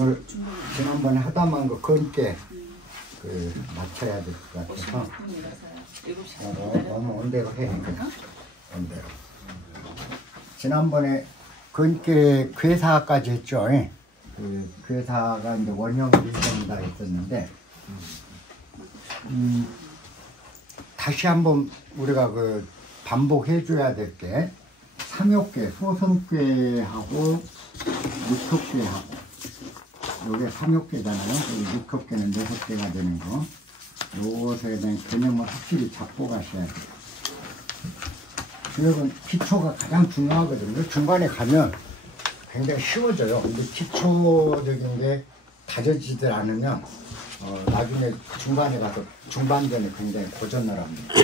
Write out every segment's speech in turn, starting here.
오늘 지난번에 하다만 거 건께 맞춰야 될 것 같아서 너무 온대로 해. 온대로. 지난번에 건께 괴사까지 했죠. 그 괴사가 이제 원형 일정이다 했었는데 다시 한번 우리가 그 반복해 줘야 될 게 삼욕괴, 소성괴하고 육톑괴하고 요게 삼욕괴잖아요. 육톑괴는 6개가 되는 거. 요것에 대한 개념을 확실히 잡고 가셔야 돼요. 주역은 기초가 가장 중요하거든요. 중간에 가면 굉장히 쉬워져요. 근데 기초적인 게 다져지질 않으면 나중에 중간에 가서 중반전에 굉장히 고전을 합니다.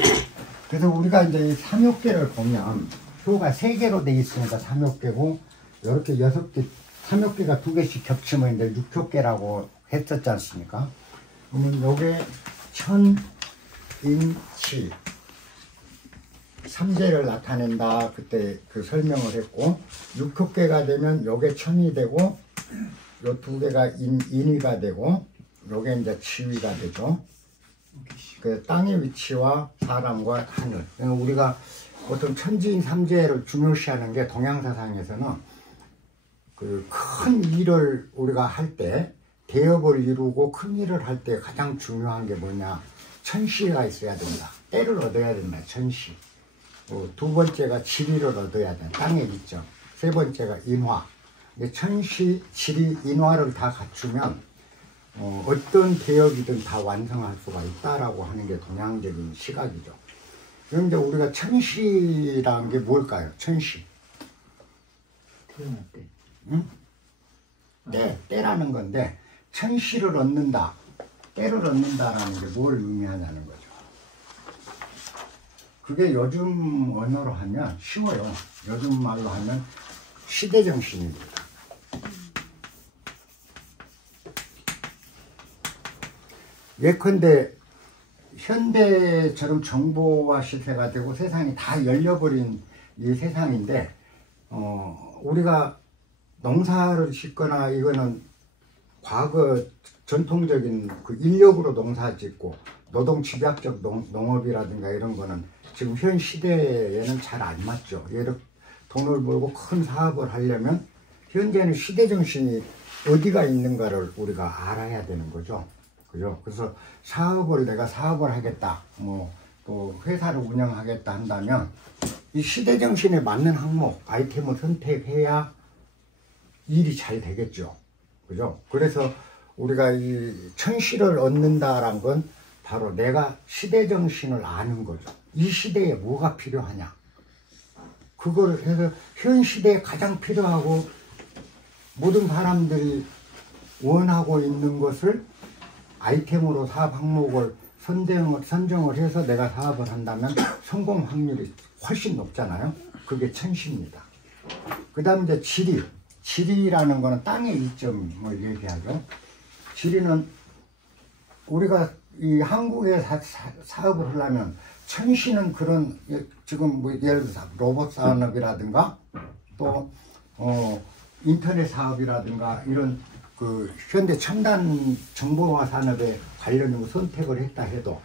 그래서 우리가 이제 이 삼욕괴를 보면 효가 3개로 돼 있으니까 삼욕괴고 이렇게 6개, 삼욕괴가 2개씩 겹치면 이제 육효괴라고 했었지 않습니까? 그러면 요게 천, 인, 치 3재를 나타낸다 그때 그 설명을 했고 육효괴가 되면 요게 천이 되고 요 2개가 인위가 되고 요게 이제 치위가 되죠. 그 땅의 위치와 사람과 하늘. 우리가 보통 천지인 삼재를 중요시하는 게 동양사상에서는 그 큰 일을 우리가 할 때 대업을 이루고 큰 일을 할 때 가장 중요한 게 뭐냐? 천시가 있어야 된다. 때를 얻어야 된다. 천시. 두 번째가 지리를 얻어야 된다. 땅의 위점. 세 번째가 인화. 천시, 지리, 인화를 다 갖추면 어떤 대업이든 다 완성할 수가 있다라고 하는 게 동양적인 시각이죠. 그런데 우리가 천시라는 게 뭘까요? 천시. 태어날 때. 응? 네, 때라는 건데 천시를 얻는다, 때를 얻는다라는 게 뭘 의미하냐는 거죠. 그게 요즘 언어로 하면 쉬워요. 요즘 말로 하면 시대정신입니다. 예컨대 현대처럼 정보화 시대가 되고 세상이 다 열려버린 이 세상인데 우리가 농사를 짓거나 이거는 과거 전통적인 그 인력으로 농사 짓고 노동 집약적 농업이라든가 이런 거는 지금 현 시대에는 잘 안 맞죠. 예를 돈을 벌고 큰 사업을 하려면 현재는 시대정신이 어디가 있는가를 우리가 알아야 되는 거죠. 그죠? 그래서 내가 사업을 하겠다, 또 회사를 운영하겠다 한다면 이 시대정신에 맞는 항목, 아이템을 선택해야 일이 잘 되겠죠. 그죠? 그래서 우리가 이 천시를 얻는다란 건 바로 내가 시대정신을 아는 거죠. 이 시대에 뭐가 필요하냐. 그걸 해서 현 시대에 가장 필요하고 모든 사람들이 원하고 있는 것을 아이템으로 사업 항목을 선정을 해서 내가 사업을 한다면 성공 확률이 훨씬 높잖아요. 그게 천시입니다. 그 다음 이제 지리. 지리라는 거는 땅의 이점을 얘기하죠. 지리는 우리가 이 한국에 사업을 하려면 천시는 그런 지금 예를 들어서 로봇 산업이라든가 또 인터넷 사업이라든가 이런 그 현대 첨단 정보화 산업에 관련해서 선택을 했다 해도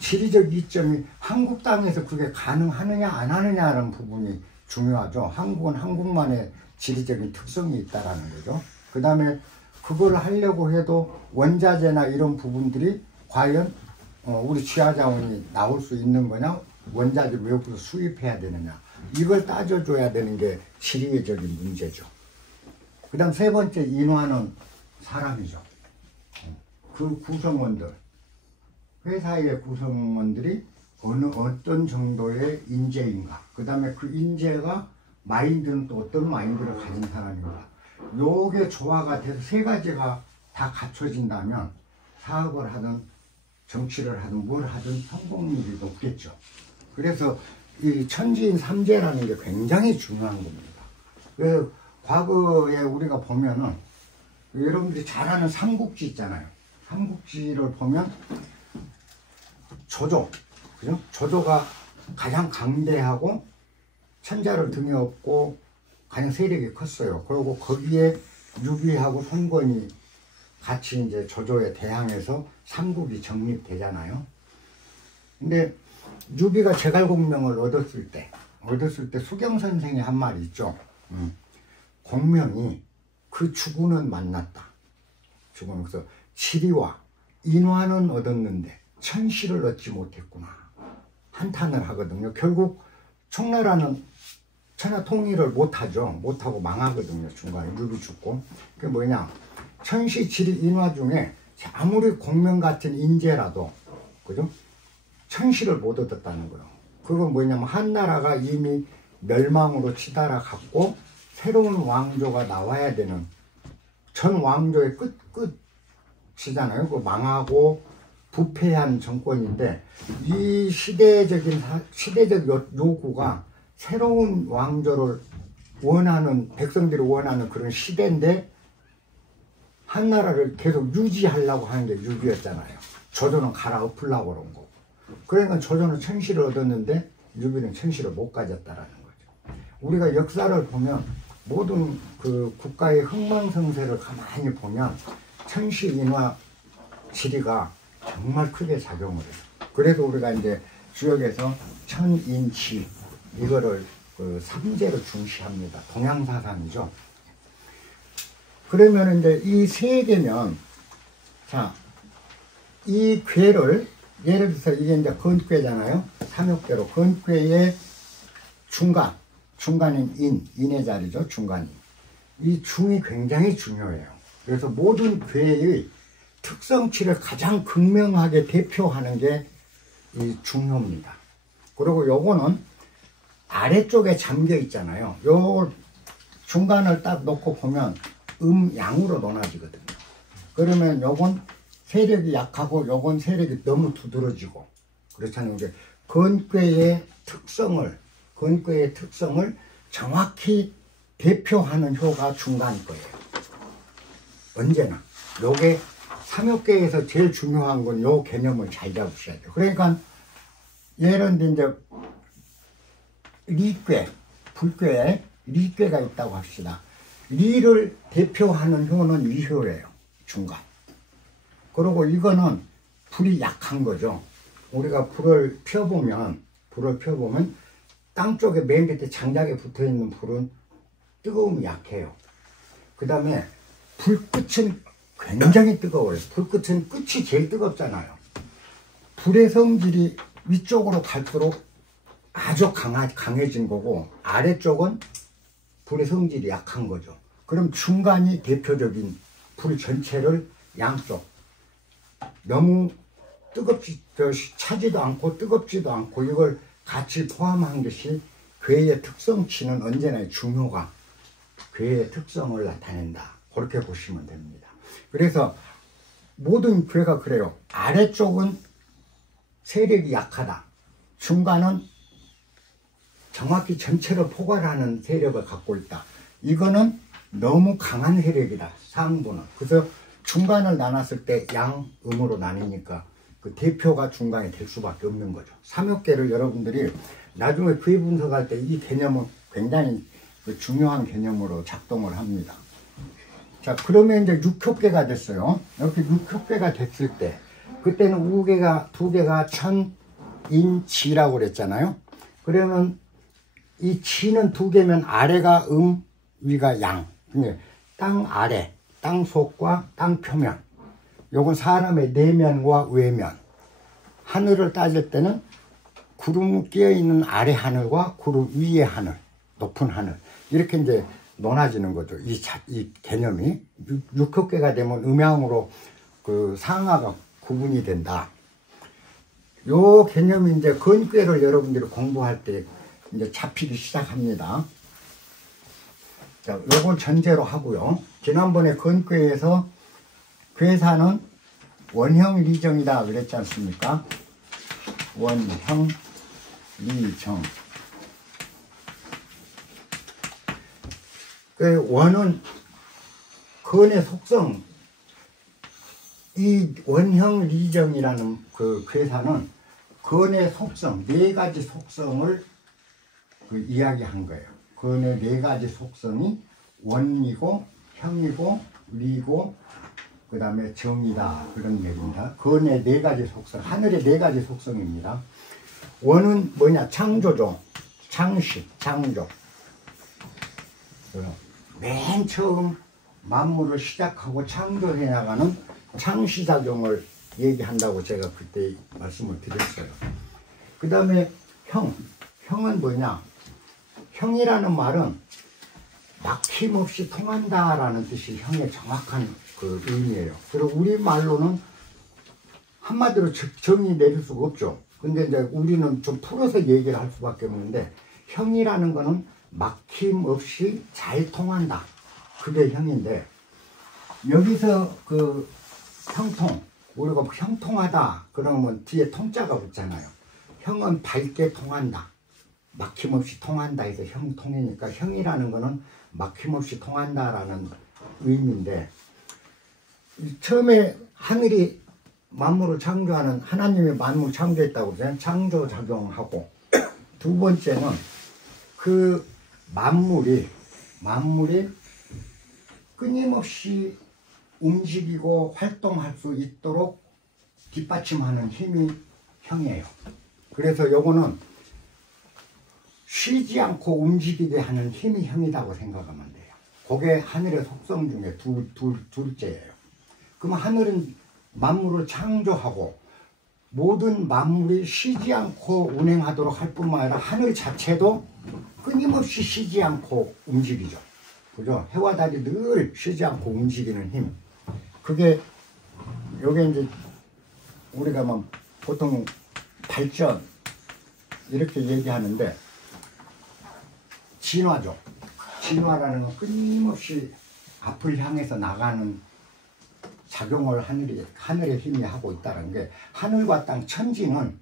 지리적 이점이 한국 땅에서 그게 가능하느냐 안 하느냐라는 부분이 중요하죠. 한국은 한국만의 지리적인 특성이 있다라는 거죠. 그 다음에 그걸 하려고 해도 원자재나 이런 부분들이 과연 우리 취하자원이 나올 수 있는 거냐, 원자재를 외국에서 수입해야 되느냐, 이걸 따져줘야 되는 게 지리적인 문제죠. 그 다음 세 번째 인화는 사람이죠. 그 구성원들, 회사의 구성원들이 어떤 정도의 인재인가, 그 다음에 그 인재가 마인드는 또 어떤 마인드를 가진 사람인가, 요게 조화가 돼서 세 가지가 다 갖춰진다면 사업을 하든 정치를 하든 뭘 하든 성공률이 높겠죠. 그래서 이 천지인 삼재라는 게 굉장히 중요한 겁니다. 그래서 과거에 우리가 보면은 여러분들이 잘 아는 삼국지 있잖아요. 삼국지를 보면 조조, 그죠? 조조가 가장 강대하고 천자를 등에 업고 가장 세력이 컸어요. 그리고 거기에 유비하고 손권이 같이 이제 조조에 대항해서 삼국이 정립되잖아요. 근데 유비가 제갈공명을 얻었을 때 수경 선생이 한 말이 있죠. 공명이 그 주군은 만났다. 주군. 그래서 지리와 인화는 얻었는데 천시를 얻지 못했구나. 한탄을 하거든요. 결국 청나라는 천하 통일을 못하죠. 못하고 망하거든요. 중간에 유비 죽고. 그게 뭐냐, 천시 지리 인화 중에 아무리 공명 같은 인재라도, 그죠? 천시를 못 얻었다는 거예요. 그건 뭐냐면 한나라가 이미 멸망으로 치달아 갔고 새로운 왕조가 나와야 되는, 전 왕조의 끝이잖아요. 그 망하고 부패한 정권인데, 이 시대적 요구가 새로운 왕조를 원하는, 백성들이 원하는 그런 시대인데, 한나라를 계속 유지하려고 하는 게 유비였잖아요. 조조는 갈아엎으려고 그런 거고. 그러니까 조조는 천시를 얻었는데 유비는 천시를 못 가졌다라는 거죠. 우리가 역사를 보면 모든 그 국가의 흥망성쇠를 가만히 보면 천시인화 지리가 정말 크게 작용을 해요. 그래서 우리가 이제 주역에서 천인치 이거를 그 삼재로 중시합니다. 동양사상이죠. 그러면 이제 이 세 개면, 자, 이 괴를 예를 들어서 이게 이제 건괴잖아요. 삼육괴로 건괴의 중간인 인의 자리죠. 중간인. 이 중이 굉장히 중요해요. 그래서 모든 괴의 특성치를 가장 극명하게 대표하는 게 이 중효입니다. 그리고 요거는 아래쪽에 잠겨 있잖아요. 요 중간을 딱 놓고 보면 양으로 논아지거든요. 그러면 요건 세력이 약하고 요건 세력이 너무 두드러지고 그렇잖아요. 이제 건괴의 특성을 정확히 대표하는 효가 중간 거예요. 언제나. 요게 삼육계에서 제일 중요한 건 요 개념을 잘 잡으셔야 돼요. 그러니까 예를 들어 이제 리괴, 불괴에 리괴가 있다고 합시다. 리를 대표하는 효는 위효예요. 중간. 그리고 이거는 불이 약한 거죠. 우리가 불을 펴보면 땅 쪽에 맨 밑에 장작에 붙어 있는 불은 뜨거움이 약해요. 그 다음에 불끝은 굉장히 뜨거워요. 불끝은 끝이 제일 뜨겁잖아요. 불의 성질이 위쪽으로 갈수록 아주 강해진 거고, 아래쪽은 불의 성질이 약한 거죠. 그럼 중간이 대표적인 불 전체를 양쪽 너무 차지도 않고 뜨겁지도 않고 이걸 같이 포함한 것이 괴의 특성치는 언제나 중효가 괴의 특성을 나타낸다. 그렇게 보시면 됩니다. 그래서 모든 괴가 그래요. 아래쪽은 세력이 약하다. 중간은 정확히 전체를 포괄하는 세력을 갖고 있다. 이거는 너무 강한 세력이다. 상부는. 그래서 중간을 나눴을 때 양음으로 나뉘니까 그 대표가 중간이 될 수밖에 없는 거죠. 삼육계를 여러분들이 나중에 괴 분석할 때 이 개념은 굉장히 중요한 개념으로 작동을 합니다. 자, 그러면 이제 육효계가 됐어요. 이렇게 육효계가 됐을 때, 그때는 우계가 두 개가 천인지라고 그랬잖아요. 그러면 이 지는 두 개면 아래가 위가 양. 땅 아래, 땅 속과 땅 표면. 요건 사람의 내면과 외면. 하늘을 따질 때는 구름 끼어 있는 아래 하늘과 구름 위의 하늘, 높은 하늘. 이렇게 이제 논아지는 거죠. 이 개념이. 육효계가 되면 음양으로 그 상하가 구분이 된다. 요 개념이 이제 건괴를 여러분들이 공부할 때 이제 잡히기 시작합니다. 자, 요건 전제로 하고요. 지난번에 건괴에서 괴사는 원형 리정이다 그랬지 않습니까? 원형 리정. 그 원은 건의 속성, 이 원형 리정이라는 그 괴사는 건의 속성, 네 가지 속성을 이야기한 거예요. 건의 네 가지 속성이 원이고 형이고 리고 그 다음에 정이다 그런 얘기입니다. 그의 네 가지 속성, 하늘의 네 가지 속성입니다. 원은 뭐냐? 창조죠. 창시, 창조. 맨 처음 만물을 시작하고 창조해 나가는 창시작용을 얘기한다고 제가 그때 말씀을 드렸어요. 그 다음에 형, 형은 뭐냐? 형이라는 말은 막힘없이 통한다라는 뜻이 형의 정확한 그 의미예요. 그리고 우리말로는 한마디로 정의 내릴 수가 없죠. 근데 이제 우리는 좀 풀어서 얘기를 할 수밖에 없는데, 형이라는 거는 막힘없이 잘 통한다. 그게 형인데, 여기서 그 형통, 우리가 형통하다 그러면 뒤에 통자가 붙잖아요. 형은 밝게 통한다. 막힘없이 통한다 해서 형통이니까 형이라는 거는 막힘없이 통한다라는 의미인데, 처음에 하늘이 만물을 창조하는, 하나님이 만물을 창조했다고 그러잖아요. 창조작용하고, 두 번째는 그 만물이 끊임없이 움직이고 활동할 수 있도록 뒷받침하는 힘이 형이에요. 그래서 요거는 쉬지 않고 움직이게 하는 힘이 형이라고 생각하면 돼요. 그게 하늘의 속성 중에 둘째예요. 그럼 하늘은 만물을 창조하고 모든 만물이 쉬지 않고 운행하도록 할 뿐만 아니라 하늘 자체도 끊임없이 쉬지 않고 움직이죠. 그죠? 해와 달이 늘 쉬지 않고 움직이는 힘. 그게 요게 이제 우리가 막 보통 발전 이렇게 얘기하는데, 진화죠. 진화라는 건 끊임없이 앞을 향해서 나가는 작용을 하늘의 힘이 하고 있다는 게, 하늘과 땅, 천지는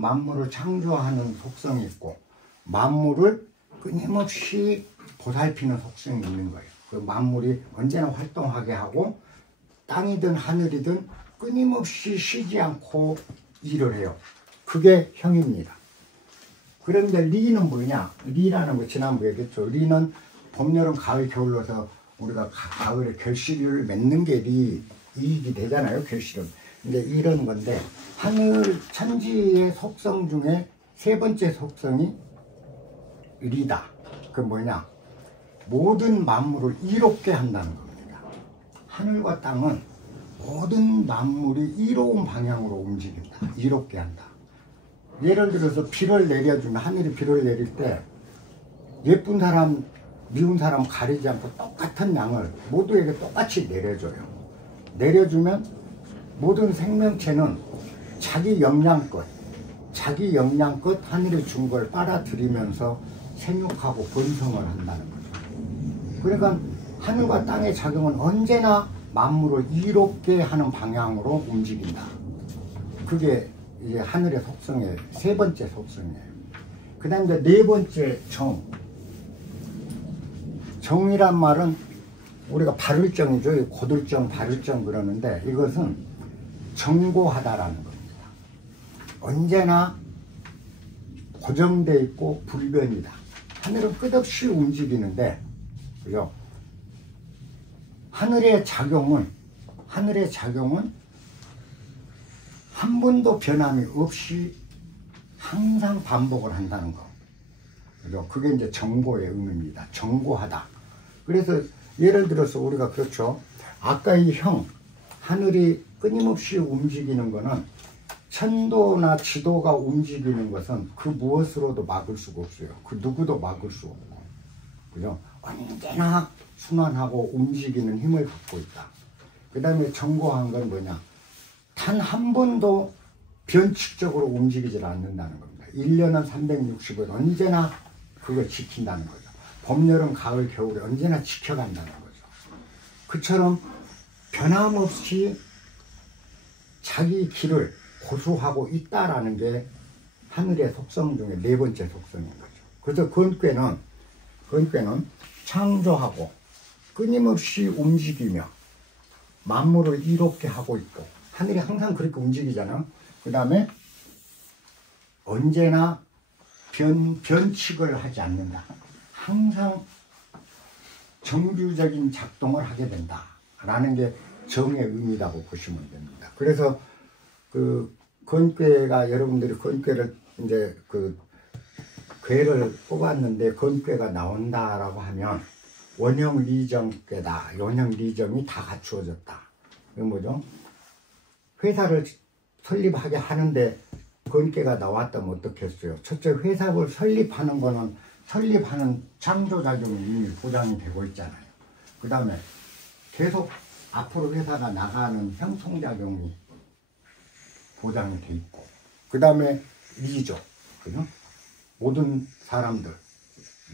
만물을 창조하는 속성이 있고 만물을 끊임없이 보살피는 속성이 있는 거예요. 그 만물이 언제나 활동하게 하고 땅이든 하늘이든 끊임없이 쉬지 않고 일을 해요. 그게 형입니다. 그런데 리는 뭐냐? 리라는 거 지난번에 얘기했죠. 리는 봄, 여름, 가을, 겨울로서 우리가 가을에 결실을 맺는 게 이익이 되잖아요. 결실은. 근데 이런 건데, 하늘 천지의 속성 중에 세 번째 속성이 리다. 그 뭐냐? 모든 만물을 이롭게 한다는 겁니다. 하늘과 땅은 모든 만물이 이로운 방향으로 움직인다. 이롭게 한다. 예를 들어서 비를 내려주면, 하늘이 비를 내릴 때 예쁜 사람, 미운 사람 가리지 않고 똑같은 양을 모두에게 똑같이 내려줘요. 내려주면 모든 생명체는 자기 역량껏 하늘이 준 걸 빨아들이면서 생육하고 번성을 한다는 거죠. 그러니까 하늘과 땅의 작용은 언제나 만물을 이롭게 하는 방향으로 움직인다. 그게 이제 하늘의 속성의 세 번째 속성이에요. 그 다음에 이제 네 번째 정이란 말은 우리가 발을정이죠. 고들정, 발을정 그러는데, 이것은 정고하다라는 겁니다. 언제나 고정되어 있고 불변이다. 하늘은 끝없이 움직이는데, 그죠? 하늘의 작용은 한 번도 변함이 없이 항상 반복을 한다는 거. 그죠? 그게 이제 정고의 의미입니다. 정고하다. 그래서 예를 들어서 우리가 그렇죠. 아까 이 형, 하늘이 끊임없이 움직이는 거는, 천도나 지도가 움직이는 것은 그 무엇으로도 막을 수가 없어요. 그 누구도 막을 수 없고. 그죠? 언제나 순환하고 움직이는 힘을 갖고 있다. 그 다음에 정고한 건 뭐냐? 단 한 번도 변칙적으로 움직이질 않는다는 겁니다. 1년은 360일 언제나 그걸 지킨다는 거죠. 봄, 여름, 가을, 겨울에 언제나 지켜간다는 거죠. 그처럼 변함없이 자기 길을 고수하고 있다라는 게 하늘의 속성 중에 네 번째 속성인 거죠. 그래서 건괴는 창조하고 끊임없이 움직이며 만물을 이롭게 하고 있고, 하늘이 항상 그렇게 움직이잖아. 그 다음에 언제나 변칙을 하지 않는다. 항상 정규적인 작동을 하게 된다라는 게 정의 의미라고 보시면 됩니다. 그래서 그 건괴가 여러분들이 건괴를 이제 그 괴를 뽑았는데 건괴가 나온다라고 하면 원형 리정괴다. 원형 리정이 다 갖추어졌다. 이게 뭐죠? 회사를 설립하게 하는데 건괴가 나왔다면 어떻겠어요? 첫째, 회사를 설립하는 거는 설립하는 창조작용이 이미 보장이 되고 있잖아요. 그 다음에 계속 앞으로 회사가 나가는 형성작용이 보장이 돼 있고, 그 다음에 리죠. 그죠? 모든 사람들,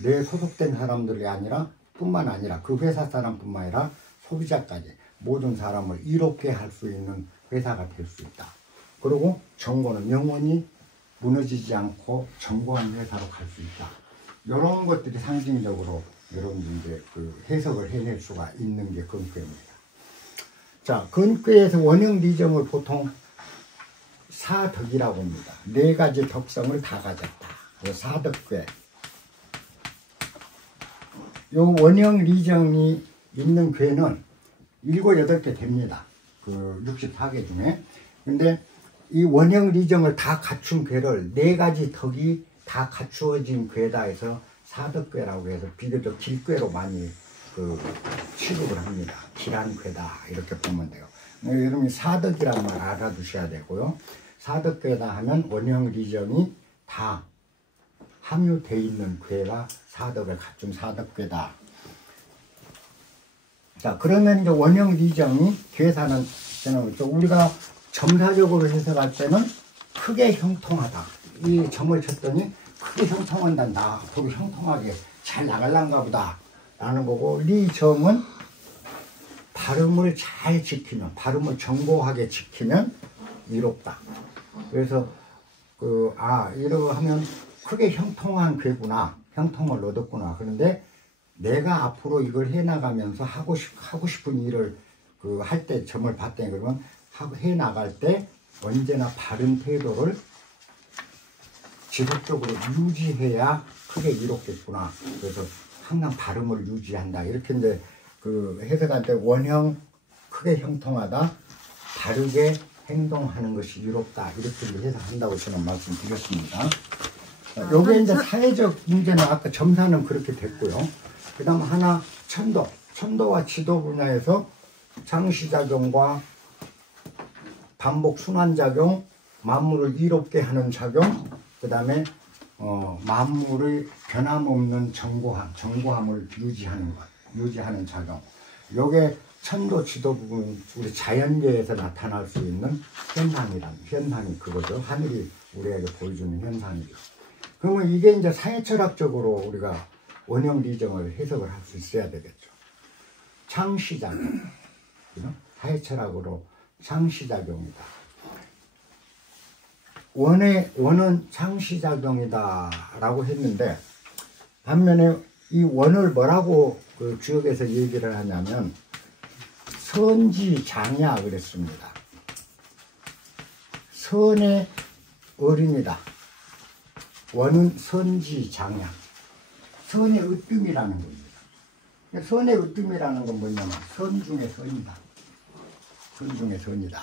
내 소속된 사람들이 아니라 뿐만 아니라 그 회사 사람뿐만 아니라 소비자까지 모든 사람을 이롭게 할 수 있는 회사가 될 수 있다. 그리고 정고는 영원히 무너지지 않고 정고한 회사로 갈 수 있다. 이런 것들이 상징적으로 여러분들 이제 그 해석을 해낼 수가 있는 게 건괴입니다. 자, 건괴에서 원형 리정을 보통 사덕이라고 합니다. 네 가지 덕성을 다 가졌다. 사덕괴. 요 원형 리정이 있는 괴는 7, 8개 됩니다. 그 64개 중에. 근데 이 원형 리정을 다 갖춘 괴를 4가지 덕이 다 갖추어진 괴다 해서 사덕괴라고 해서 비교적 길괴로 많이 그 취급을 합니다. 길한 괴다 이렇게 보면 돼요. 여러분이 사덕이라는 말 알아두셔야 되고요. 사덕괴다 하면 원형 리정이 다 함유되어 있는 괴가 사덕을 갖춘 사덕괴다. 자, 그러면 이제 원형 리정이 괴사는 우리가 점사적으로 해석할 때는 크게 형통하다. 이 점을 쳤더니 크게 형통한다. 나 앞으로 형통하게 잘 나갈란가 보다 라는 거고, 리 점은 발음을 잘 지키면, 발음을 정고하게 지키면 이롭다. 그래서 이러고 하면 크게 형통한 괴구나, 형통을 얻었구나. 그런데 내가 앞으로 이걸 해나가면서 하고 싶은 일을 할 때 점을 봤더니 그러면 해나갈 때 언제나 바른 태도를 지속적으로 유지해야 크게 이롭겠구나. 그래서 항상 발음을 유지한다. 이렇게 이제 해석할 때 원형 크게 형통하다, 바르게 행동하는 것이 이롭다. 이렇게 해석한다고 저는 말씀드렸습니다. 요게 이제 사회적 문제는 아까 점사는 그렇게 됐고요. 그 다음 하나 천도. 천도와 지도 분야에서 상시작용과 반복 순환작용, 만물을 이롭게 하는 작용, 그 다음에 만물의 변함없는 정고함을 유지하는 작용. 요게 천도 지도 부분 우리 자연계에서 나타날 수 있는 현상이 그거죠. 하늘이 우리에게 보여주는 현상이죠. 그러면 이게 이제 사회철학적으로 우리가 원형 리정을 해석을 할 수 있어야 되겠죠. 창시작용. 사회철학으로 창시작용이다. 원은 창시작용이다 라고 했는데, 반면에 이 원을 뭐라고 그 주역에서 얘기를 하냐면 선지장야 그랬습니다. 선의 어린이다. 원은 선지장야. 선의 으뜸이라는 겁니다. 선의 으뜸이라는 건 뭐냐면 선 중에 선이다. 선 중에 선이다.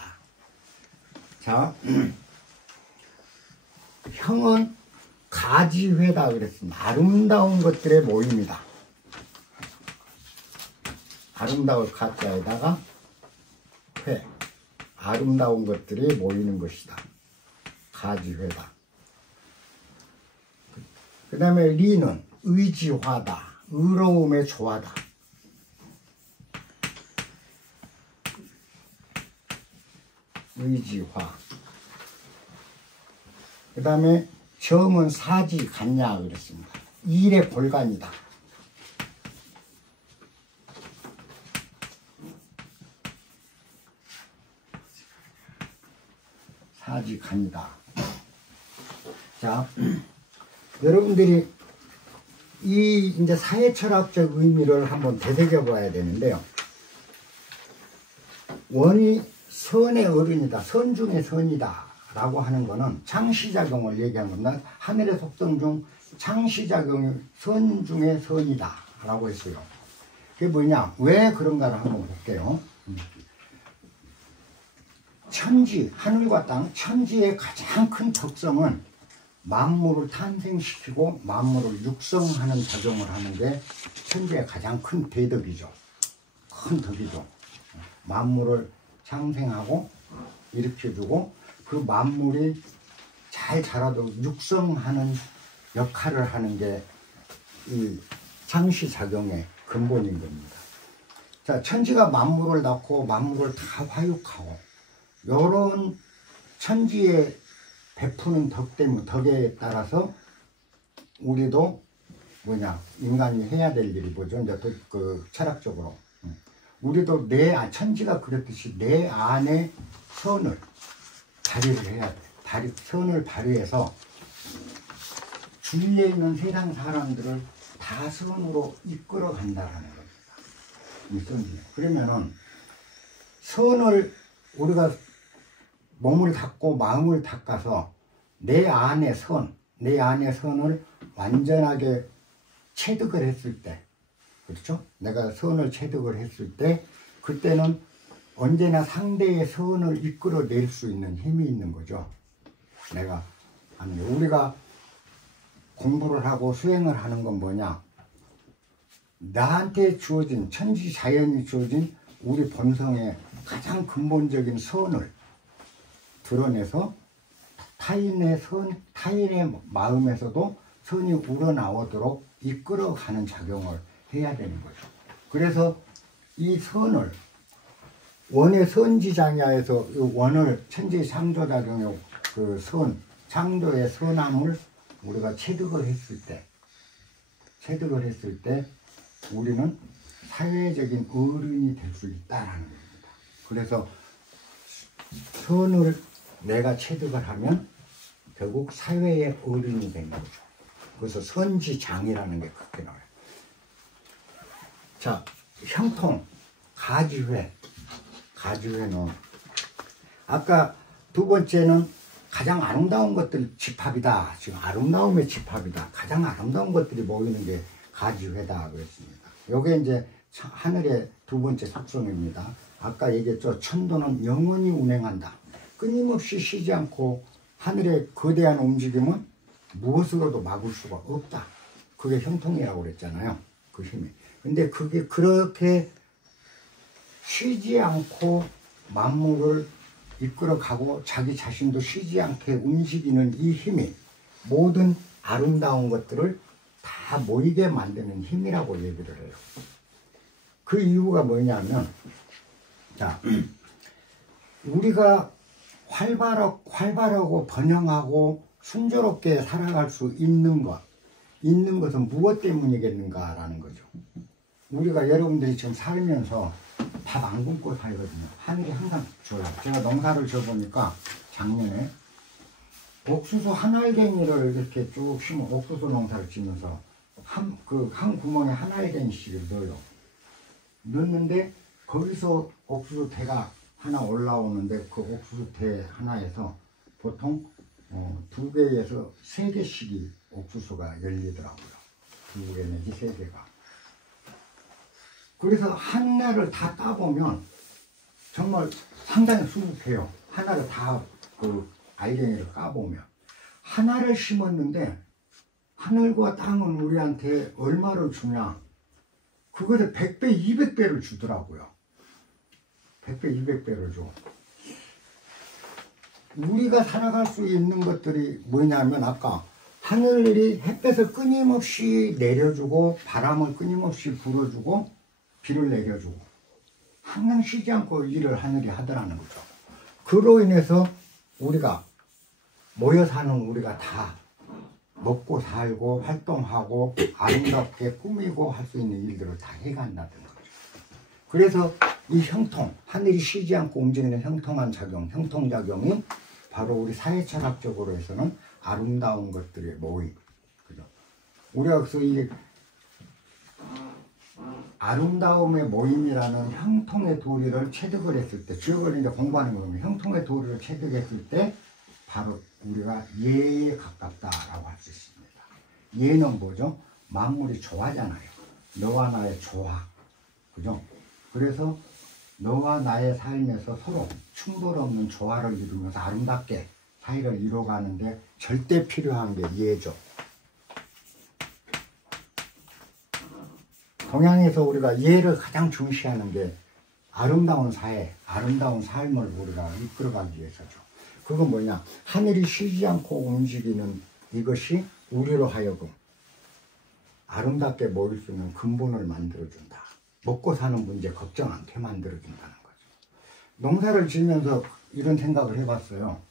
자, 형은 가지회다 그랬습니다. 아름다운 것들의 모임이다. 아름다울 가짜에다가 회. 아름다운 것들이 모이는 것이다. 가지회다. 그 다음에 리는 의지화다. 의로움의 조화다. 의지화. 그 다음에 정은 사지 같냐 그랬습니다. 일의 볼간이다. 사지 간이다. 자, 여러분들이 이 이제 사회철학적 의미를 한번 되새겨 봐야 되는데요. 원이 선의 어른이다. 선 중에 선이다. 라고 하는 거는 창시작용을 얘기한 겁니다. 하늘의 속성 중 창시작용이 선 중에 선이다. 라고 했어요. 그게 뭐냐? 왜 그런가를 한번 볼게요. 천지, 하늘과 땅, 천지의 가장 큰 특성은 만물을 탄생시키고 만물을 육성하는 작용을 하는 게 천지의 가장 큰 대덕이죠. 큰 덕이죠. 만물을 창생하고 일으켜주고 그 만물이 잘 자라도록 육성하는 역할을 하는 게 이 상시작용의 근본인 겁니다. 자, 천지가 만물을 낳고 만물을 다 화육하고 요런 천지에 베푸는 덕에 따라서 우리도 뭐냐 인간이 해야 될 일이 뭐죠? 이제 그 철학적으로 우리도 천지가 그랬듯이 내 안에 선을 발휘를 해야 돼. 선을 발휘해서 주위에 있는 세상 사람들을 다 선으로 이끌어 간다라는 겁니다. 이 선이. 그러면은 선을 우리가 몸을 닦고 마음을 닦아서 내 안의 선을 완전하게 체득을 했을 때, 그렇죠? 내가 선을 체득을 했을 때, 그때는 언제나 상대의 선을 이끌어낼 수 있는 힘이 있는 거죠. 내가 하는 게. 우리가 공부를 하고 수행을 하는 건 뭐냐? 나한테 주어진, 천지 자연이 주어진 우리 본성의 가장 근본적인 선을 드러내서 타인의 마음에서도 선이 우러나오도록 이끌어가는 작용을 해야 되는 거죠. 그래서 이 선을 원의 선지장야에서 이 원을 천지 창조작용의 그 창조의 선함을 우리가 체득을 했을 때 우리는 사회적인 어른이 될 수 있다라는 겁니다. 그래서 선을 내가 체득을 하면 결국 사회의 어른이 되는 거죠. 그래서 선지장이라는 게 그렇게 나와요. 자, 형통, 가지회는 아까 두 번째는 가장 아름다운 것들 집합이다. 지금 아름다움의 집합이다. 가장 아름다운 것들이 모이는 게 가지회다 그랬습니다. 요게 이제 하늘의 두 번째 속성입니다. 아까 얘기했죠. 천도는 영원히 운행한다. 끊임없이 쉬지 않고 하늘의 거대한 움직임은 무엇으로도 막을 수가 없다. 그게 형통이라고 그랬잖아요. 그 힘이. 근데 그게 그렇게 쉬지 않고 만물을 이끌어가고 자기 자신도 쉬지 않게 움직이는 이 힘이 모든 아름다운 것들을 다 모이게 만드는 힘이라고 얘기를 해요. 그 이유가 뭐냐면, 자, 우리가 활발하고 번영하고 순조롭게 살아갈 수 있는 것은 무엇 때문이겠는가라는 거죠. 우리가 여러분들이 지금 살면서 밥 안 굶고 살거든요. 하늘이 항상 줘요. 제가 농사를 져보니까 작년에 옥수수 한 알갱이를 이렇게 쭉 심어 옥수수 농사를 지면서 한 구멍에 한 알갱이씩을 넣어요. 넣는데 거기서 옥수수 대가 하나 올라오는데 그 옥수수 대 하나에서 보통 2개에서 3개씩이 옥수수가 열리더라고요. 2개 내지 3개가. 그래서 하나를 다 따보면 정말 상당히 수북해요. 하나를 다 그 알갱이를 까보면. 하나를 심었는데 하늘과 땅은 우리한테 얼마를 주냐? 그것을 100배, 200배를 주더라고요. 100배, 200배를 줘. 우리가 살아갈 수 있는 것들이 뭐냐면 아까 하늘이 햇볕을 끊임없이 내려주고 바람을 끊임없이 불어주고 비를 내려주고 항상 쉬지 않고 일을 하늘이 하더라는 거죠. 그로 인해서 우리가 모여 사는 우리가 다 먹고 살고 활동하고 아름답게 꾸미고 할 수 있는 일들을 다 해간다는 거죠. 그래서 이 형통, 하늘이 쉬지 않고 움직이는 형통한 작용, 형통작용이 바로 우리 사회철학적으로 해서는 아름다운 것들의 모임. 그죠? 우리가 그래서 이 아름다움의 모임이라는 형통의 도리를 체득을 했을 때, 주역을 이제 공부하는 거거든요. 형통의 도리를 체득했을 때, 바로 우리가 예에 가깝다라고 할 수 있습니다. 예는 뭐죠? 만물이 조화잖아요. 너와 나의 조화. 그죠? 그래서 너와 나의 삶에서 서로 충돌 없는 조화를 이루면서 아름답게 사이를 이뤄가는데 절대 필요한 게 이해죠. 동양에서 우리가 이해를 가장 중시하는 게 아름다운 사회, 아름다운 삶을 우리가 이끌어가기 위해서죠. 그건 뭐냐? 하늘이 쉬지 않고 움직이는 이것이 우리로 하여금 아름답게 모일 수 있는 근본을 만들어준다. 먹고 사는 문제 걱정 않게 만들어준다는 거죠. 농사를 지으면서 이런 생각을 해봤어요.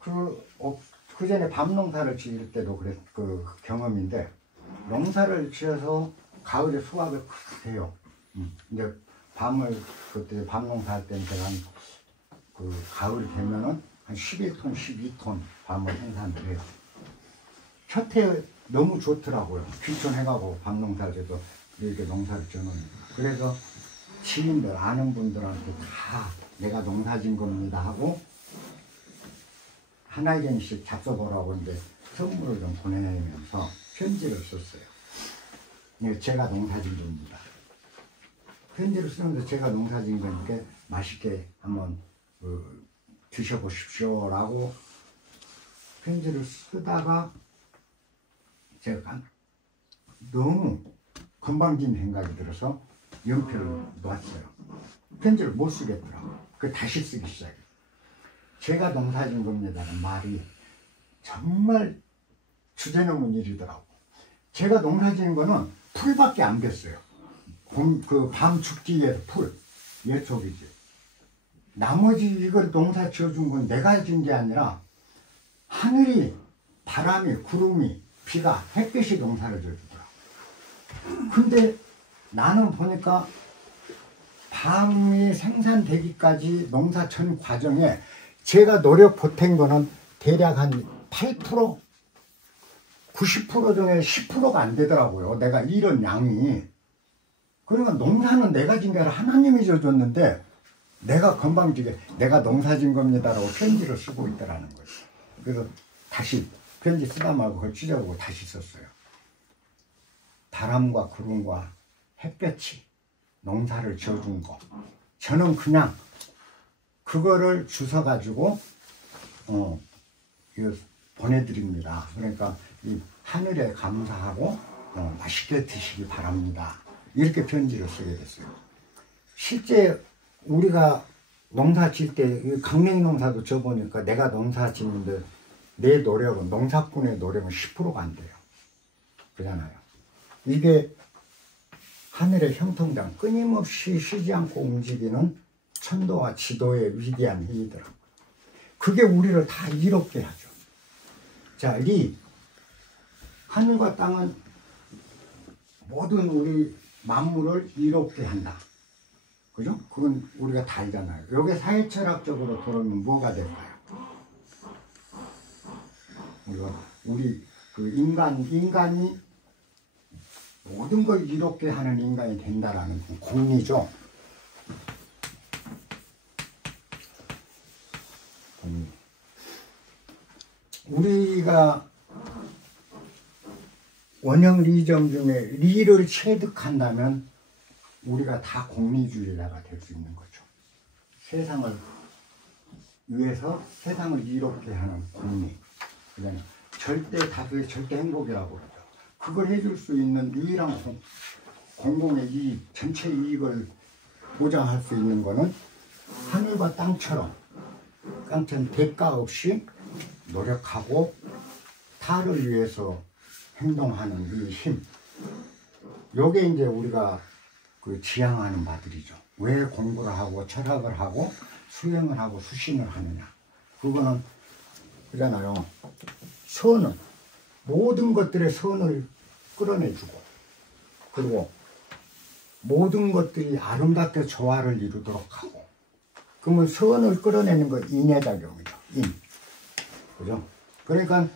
그 전에 밤 농사를 지을 때도 그 경험인데, 농사를 지어서 가을에 수확을 해요. 이제 그때 밤 농사할 때는 제가 가을 되면은 한 11톤, 12톤 밤을 생산을 해요. 첫해 너무 좋더라고요. 귀촌해가고 밤 농사를 해도 이렇게 농사를 지어놓으니까. 그래서 지인들, 아는 분들한테 다 내가 농사 진 겁니다 하고 하나 개씩 잡숴보라고 이제 선물을 좀 보내면서 편지를 썼어요. 제가 농사 진 겁니다. 편지를 쓰면서 제가 농사 진 거니까 맛있게 한번 드셔보십시오 라고 편지를 쓰다가 제가 너무 건방진 생각이 들어서 연필을 놨어요. 편지를 못 쓰겠더라고요. 다시 쓰기 시작해요. 제가 농사 진 겁니다는 말이 정말 주제넘은 일이더라고. 제가 농사 지은 거는 풀밖에 안 뱄어요. 그 밤 죽기 위해서 풀, 예초기지. 나머지 이걸 농사 지어준 건 내가 진 게 아니라 하늘이, 바람이, 구름이, 비가, 햇빛이 농사를 지어주더라고. 근데 나는 보니까 밤이 생산되기까지 농사 전 과정에 제가 노력 보탠 거는 대략 한 8%? 90% 중에 10%가 안 되더라고요. 내가 이런 양이. 그러니까 농사는 내가 진 게 아니라 하나님이 줘줬는데 내가 건방지게 내가 농사 진 겁니다라고 편지를 쓰고 있다라는 거예요. 그래서 다시 편지 쓰다 말고 그걸 찢어보고 다시 썼어요. 바람과 구름과 햇볕이 농사를 지어준 거. 저는 그냥 그거를 주워가지고 보내드립니다. 그러니까 이 하늘에 감사하고 맛있게 드시기 바랍니다. 이렇게 편지를 쓰게 됐어요. 실제 우리가 농사 질 때 강냉이 농사도 져보니까 내가 농사 짓는데 내 노력은, 농사꾼의 노력은 10%가 안 돼요. 그잖아요. 이게 하늘의 형통장, 끊임없이 쉬지 않고 움직이는 천도와 지도의 위대한 힘이더라고요. 그게 우리를 다 이롭게 하죠. 자, 이 하늘과 땅은 모든 우리 만물을 이롭게 한다. 그죠? 그건 우리가 다 알잖아요. 이게 사회철학적으로 돌아오면 뭐가 될까요? 우리 인간이 모든 걸 이롭게 하는 인간이 된다라는 공리죠. 우리가 원형 리점 중에 리를 체득한다면 우리가 다 공리주의자가 될 수 있는 거죠. 세상을 위해서 세상을 이롭게 하는 공리. 그러니까 절대 다수의 절대 행복이라고 그러죠. 그걸 해줄 수 있는 유일한 공공의 이익, 전체 이익을 보장할 수 있는 거는 하늘과 땅처럼 대가 없이 노력하고 타를 위해서 행동하는 이 힘. 요게 이제 우리가 지향하는 바들이죠. 왜 공부를 하고 철학을 하고 수행을 하고 수신을 하느냐. 그거는 그잖아요. 선은 모든 것들의 선을 끌어내주고, 그리고 모든 것들이 아름답게 조화를 이루도록 하고. 그러면 선을 끌어내는 건 인해작용이죠. 그죠? 그러니까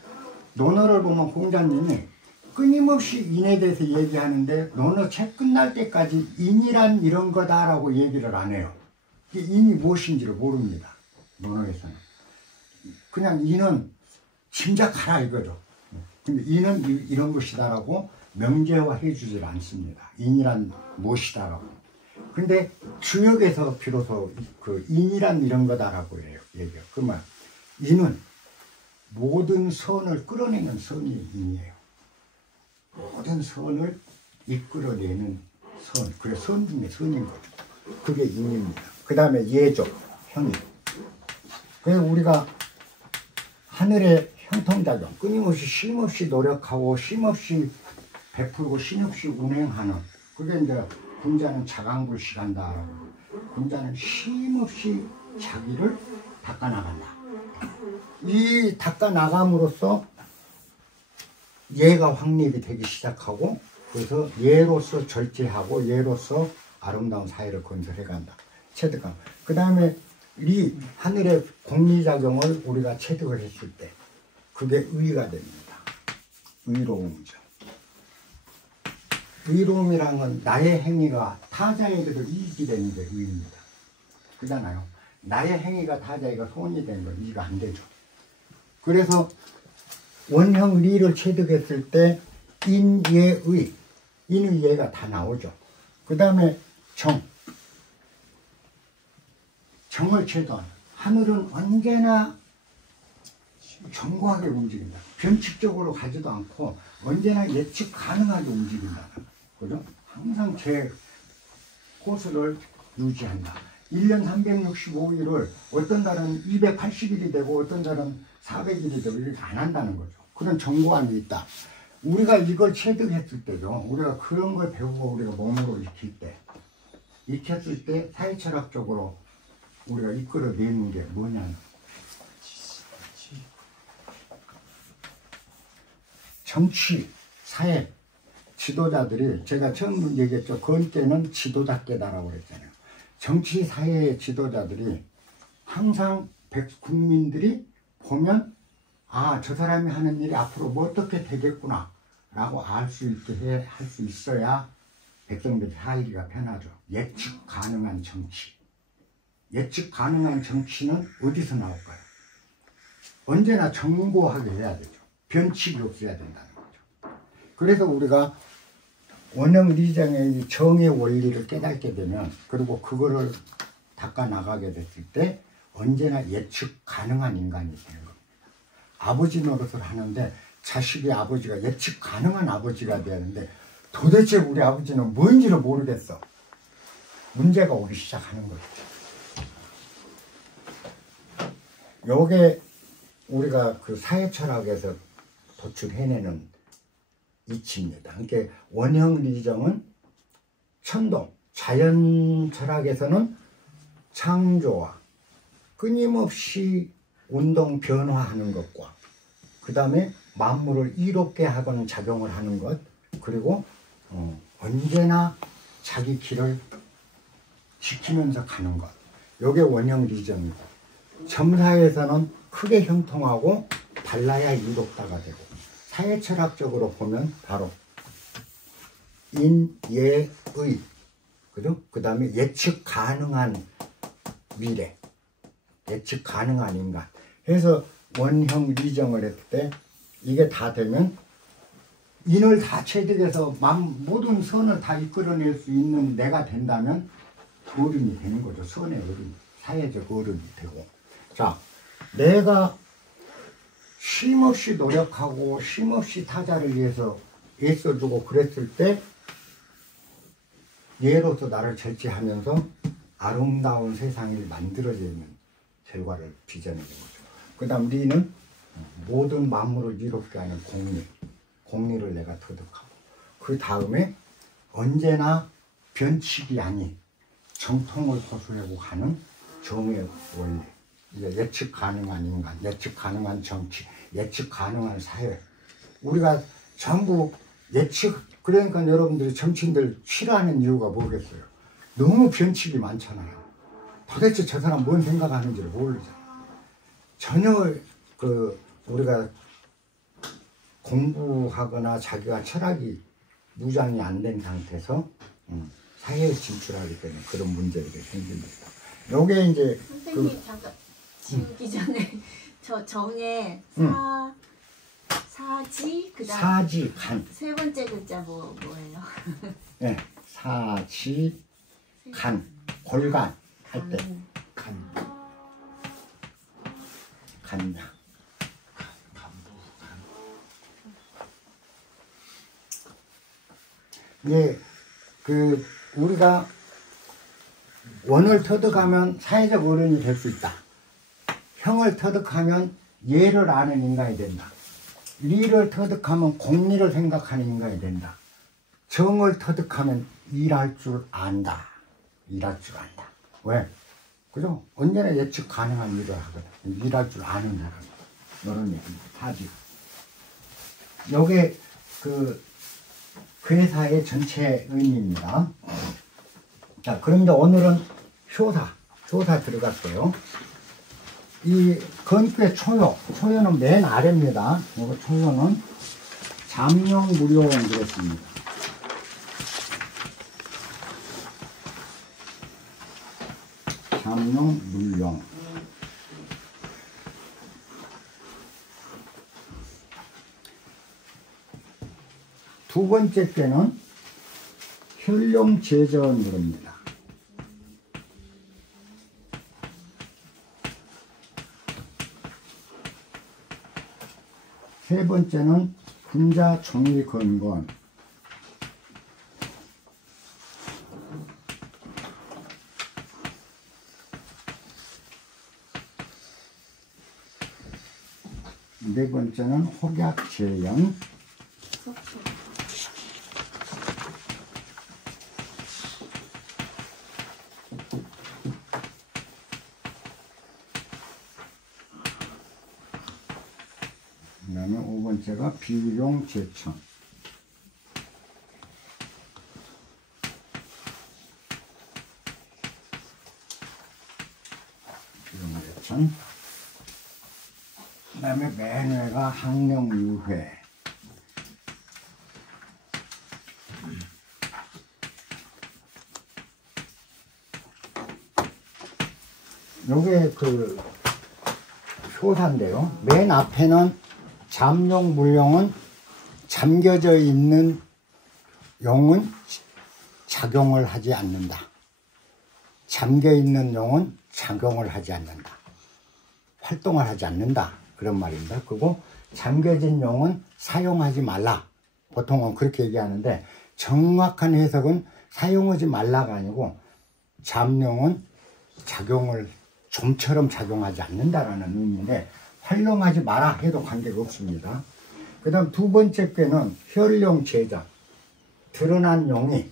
논어를 보면 공자님이 끊임없이 인에 대해서 얘기하는데 논어 책 끝날 때까지 인이란 이런 거다라고 얘기를 안 해요. 인이 무엇인지를 모릅니다. 논어에서는. 그냥 인은 짐작하라 이거죠. 근데 인은 이런 것이다라고 명제화해 주질 않습니다. 인이란 무엇이다라고. 근데 주역에서 비로소 그 인이란 이런 거다라고 얘기해요. 그러면 인은 모든 선을 끌어내는 선이 인이에요. 모든 선을 이끌어내는 선. 그래 선 중에 선인 거죠. 그게 인입니다. 그 다음에 예조, 형이. 그래서 우리가 하늘의 형통작용, 끊임없이 쉼없이 노력하고 쉼없이 베풀고 쉼없이 운행하는, 그게 이제 군자는 자강불식한다. 군자는 쉼없이 자기를 닦아나간다. 이 닦아나감으로써 예가 확립이 되기 시작하고, 그래서 예로서 절제하고 예로서 아름다운 사회를 건설해간다. 체득감. 그 다음에 이 하늘의 공리작용을 우리가 체득을 했을 때 그게 의가 됩니다. 의로움이죠. 의로움이란 건 나의 행위가 타자에게도 이익이 되는 게 의입니다. 그렇잖아요. 나의 행위가 타자에게 손이 되는 건 이해가 안 되죠. 그래서 원형 리를 체득했을 때 인예의, 인의 예가 다 나오죠. 그 다음에 정을 체도하는, 하늘은 언제나 정교하게 움직인다. 변칙적으로 가지도 않고 언제나 예측 가능하게 움직인다. 그죠? 항상 제 코스를 유지한다. 1년 365일을 어떤 달은 280일이 되고 어떤 달은 400일이 되고 이렇게 안 한다는 거죠. 그런 정교함이 있다. 우리가 이걸 체득했을 때죠. 우리가 그런 걸 배우고 우리가 몸으로 익혔을 때 사회철학적으로 우리가 이끌어내는 게 뭐냐면 정치, 사회, 지도자들이, 제가 처음 얘기했죠. 건때는 지도자께다라고 그랬잖아요. 정치, 사회의 지도자들이 항상 국민들이 보면 아, 저 사람이 하는 일이 앞으로 뭐 어떻게 되겠구나 라고 알 수 있게 할 수 있어야 백성들이 살기가 편하죠. 예측 가능한 정치. 예측 가능한 정치는 어디서 나올까요? 언제나 정교하게 해야 되죠. 변칙이 없어야 된다는 거죠. 그래서 우리가 원형 리장의 정의 원리를 깨닫게 되면, 그리고 그거를 닦아 나가게 됐을 때 언제나 예측 가능한 인간이 되는 겁니다. 아버지 노릇을 하는데 자식이 아버지가 예측 가능한 아버지가 되는데 도대체 우리 아버지는 뭔지를 모르겠어. 문제가 오기 시작하는 거죠. 요게 우리가 그 사회철학에서 도출해내는 이치입니다. 그러니까 원형 리정은 천동, 자연철학에서는 창조와 끊임없이 운동 변화하는 것과 그 다음에 만물을 이롭게 하거나 작용을 하는 것, 그리고 언제나 자기 길을 지키면서 가는 것, 요게 원형 리정이고, 점사에서는 크게 형통하고 달라야 이롭다가 되고, 사회철학적으로 보면 바로 인예의, 그죠? 그 다음에 예측 가능한 미래, 예측 가능한 인간 해서 원형 리정을 했을 때 이게 다 되면 인을 다 체득해서 모든 선을 다 이끌어낼 수 있는 내가 된다면 어른이 되는 거죠. 선의 어른, 사회적 어른이 되고. 자, 내가 쉼없이 노력하고 쉼없이 타자를 위해서 애써주고 그랬을 때 예로서 나를 절제하면서 아름다운 세상이 만들어지는 결과를 빚어내는 거죠. 그 다음 리는 모든 만물을 이롭게 하는 공리를 내가 터득하고, 그 다음에 언제나 변칙이 아닌 정통을 고수하고 가는 정의 원리, 이제 예측 가능한 인간, 예측 가능한 정치, 예측 가능한 사회. 우리가 전부 예측, 그러니까 여러분들이 정치인들 싫어하는 이유가 뭐겠어요? 너무 변칙이 많잖아요. 도대체 저 사람 뭔 생각하는지를 모르잖아요. 전혀 우리가 공부하거나 자기가 철학이 무장이 안 된 상태에서 사회에 진출하기 때문에 그런 문제들이 생깁니다. 요게 이제 선생님 잠깐 지우기 전에 저 정에 사지 그다음 사지 간. 세 번째 글자 뭐예요? 네, 사지 간. 골간 할 때. 간. 간장. 간부. 예, 그 우리가 원을 터득하면 사회적 어른이 될 수 있다. 형을 터득하면 예를 아는 인간이 된다. 리를 터득하면 공리를 생각하는 인간이 된다. 정을 터득하면 일할 줄 안다. 일할 줄 안다. 왜? 그죠? 언제나 예측 가능한 일을 하거든. 일할 줄 아는 사람. 이런 얘기입니다. 사지. 요게 그 회사의 전체 의미입니다. 자, 그런데 오늘은 효사 들어갈게요. 이 건괴 초효는 맨 아래입니다. 이거 초효는 잠룡무료원 그랬습니다. 잠룡물용. 두 번째 께는 혈룡제전 그럽니다. 세 번째는 군자 종일건건. 네 번째는 혹약재연. 그 다음에 5번째가 비룡제천. 비룡제천. 그 다음에 맨 위가 항령유회. 요게 그 효사인데요. 맨 앞에는 잠룡, 물룡은 잠겨져 있는 용은 작용을 하지 않는다. 잠겨 있는 용은 작용을 하지 않는다. 활동을 하지 않는다. 그런 말입니다. 그리고 잠겨진 용은 사용하지 말라. 보통은 그렇게 얘기하는데 정확한 해석은 사용하지 말라가 아니고 잠룡은 작용을 좀처럼 작용하지 않는다라는 의미인데 활용하지 마라 해도 관계가 없습니다. 그 다음 두 번째 꾀는 혈룡 제자. 드러난 용이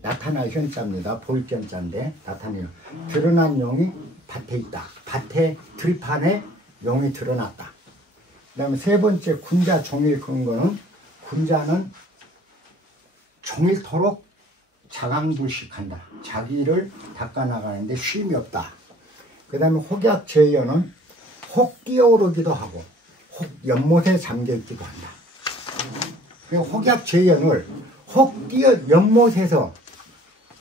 나타날 현자입니다. 보일견자인데 나타내요. 드러난 용이 밭에 있다. 밭에 들판에 용이 드러났다. 그 다음에 세 번째 군자 종일 근거는 군자는 종일토록 자강불식한다. 자기를 닦아나가는데 쉼이 없다. 그 다음에 혹약제연은 혹 뛰어오르기도 하고 혹 연못에 잠겨있기도 한다. 혹약제연을 연못에서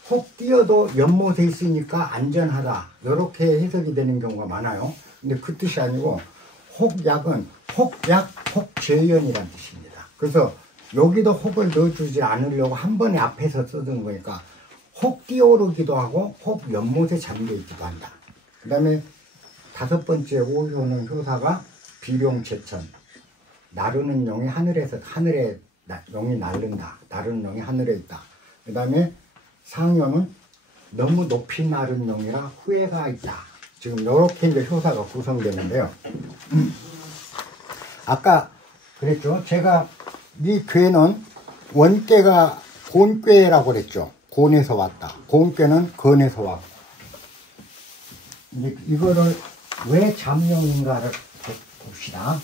혹 뛰어도 연못에 있으니까 안전하다. 이렇게 해석이 되는 경우가 많아요. 근데 그 뜻이 아니고 혹약은 혹약 혹제연이라는 뜻입니다. 그래서 여기도 혹을 넣어주지 않으려고 한 번에 앞에서 써둔 거니까 혹 뛰어오르기도 하고 혹 연못에 잠겨있기도 한다. 그 다음에 다섯 번째 오효는 효사가 비룡제천. 나르는 용이 하늘에 용이 날른다. 나르는 용이 하늘에 있다. 그 다음에 상효는 너무 높이 나른 용이라 후회가 있다. 지금 이렇게 이제 효사가 구성되는데요. 아까 그랬죠. 제가 이 괴는 원괴가 곤괴라고 그랬죠. 곤에서 왔다. 곤괴는 건에서 왔고. 이제 이거를 왜 잠룡인가를 봅시다.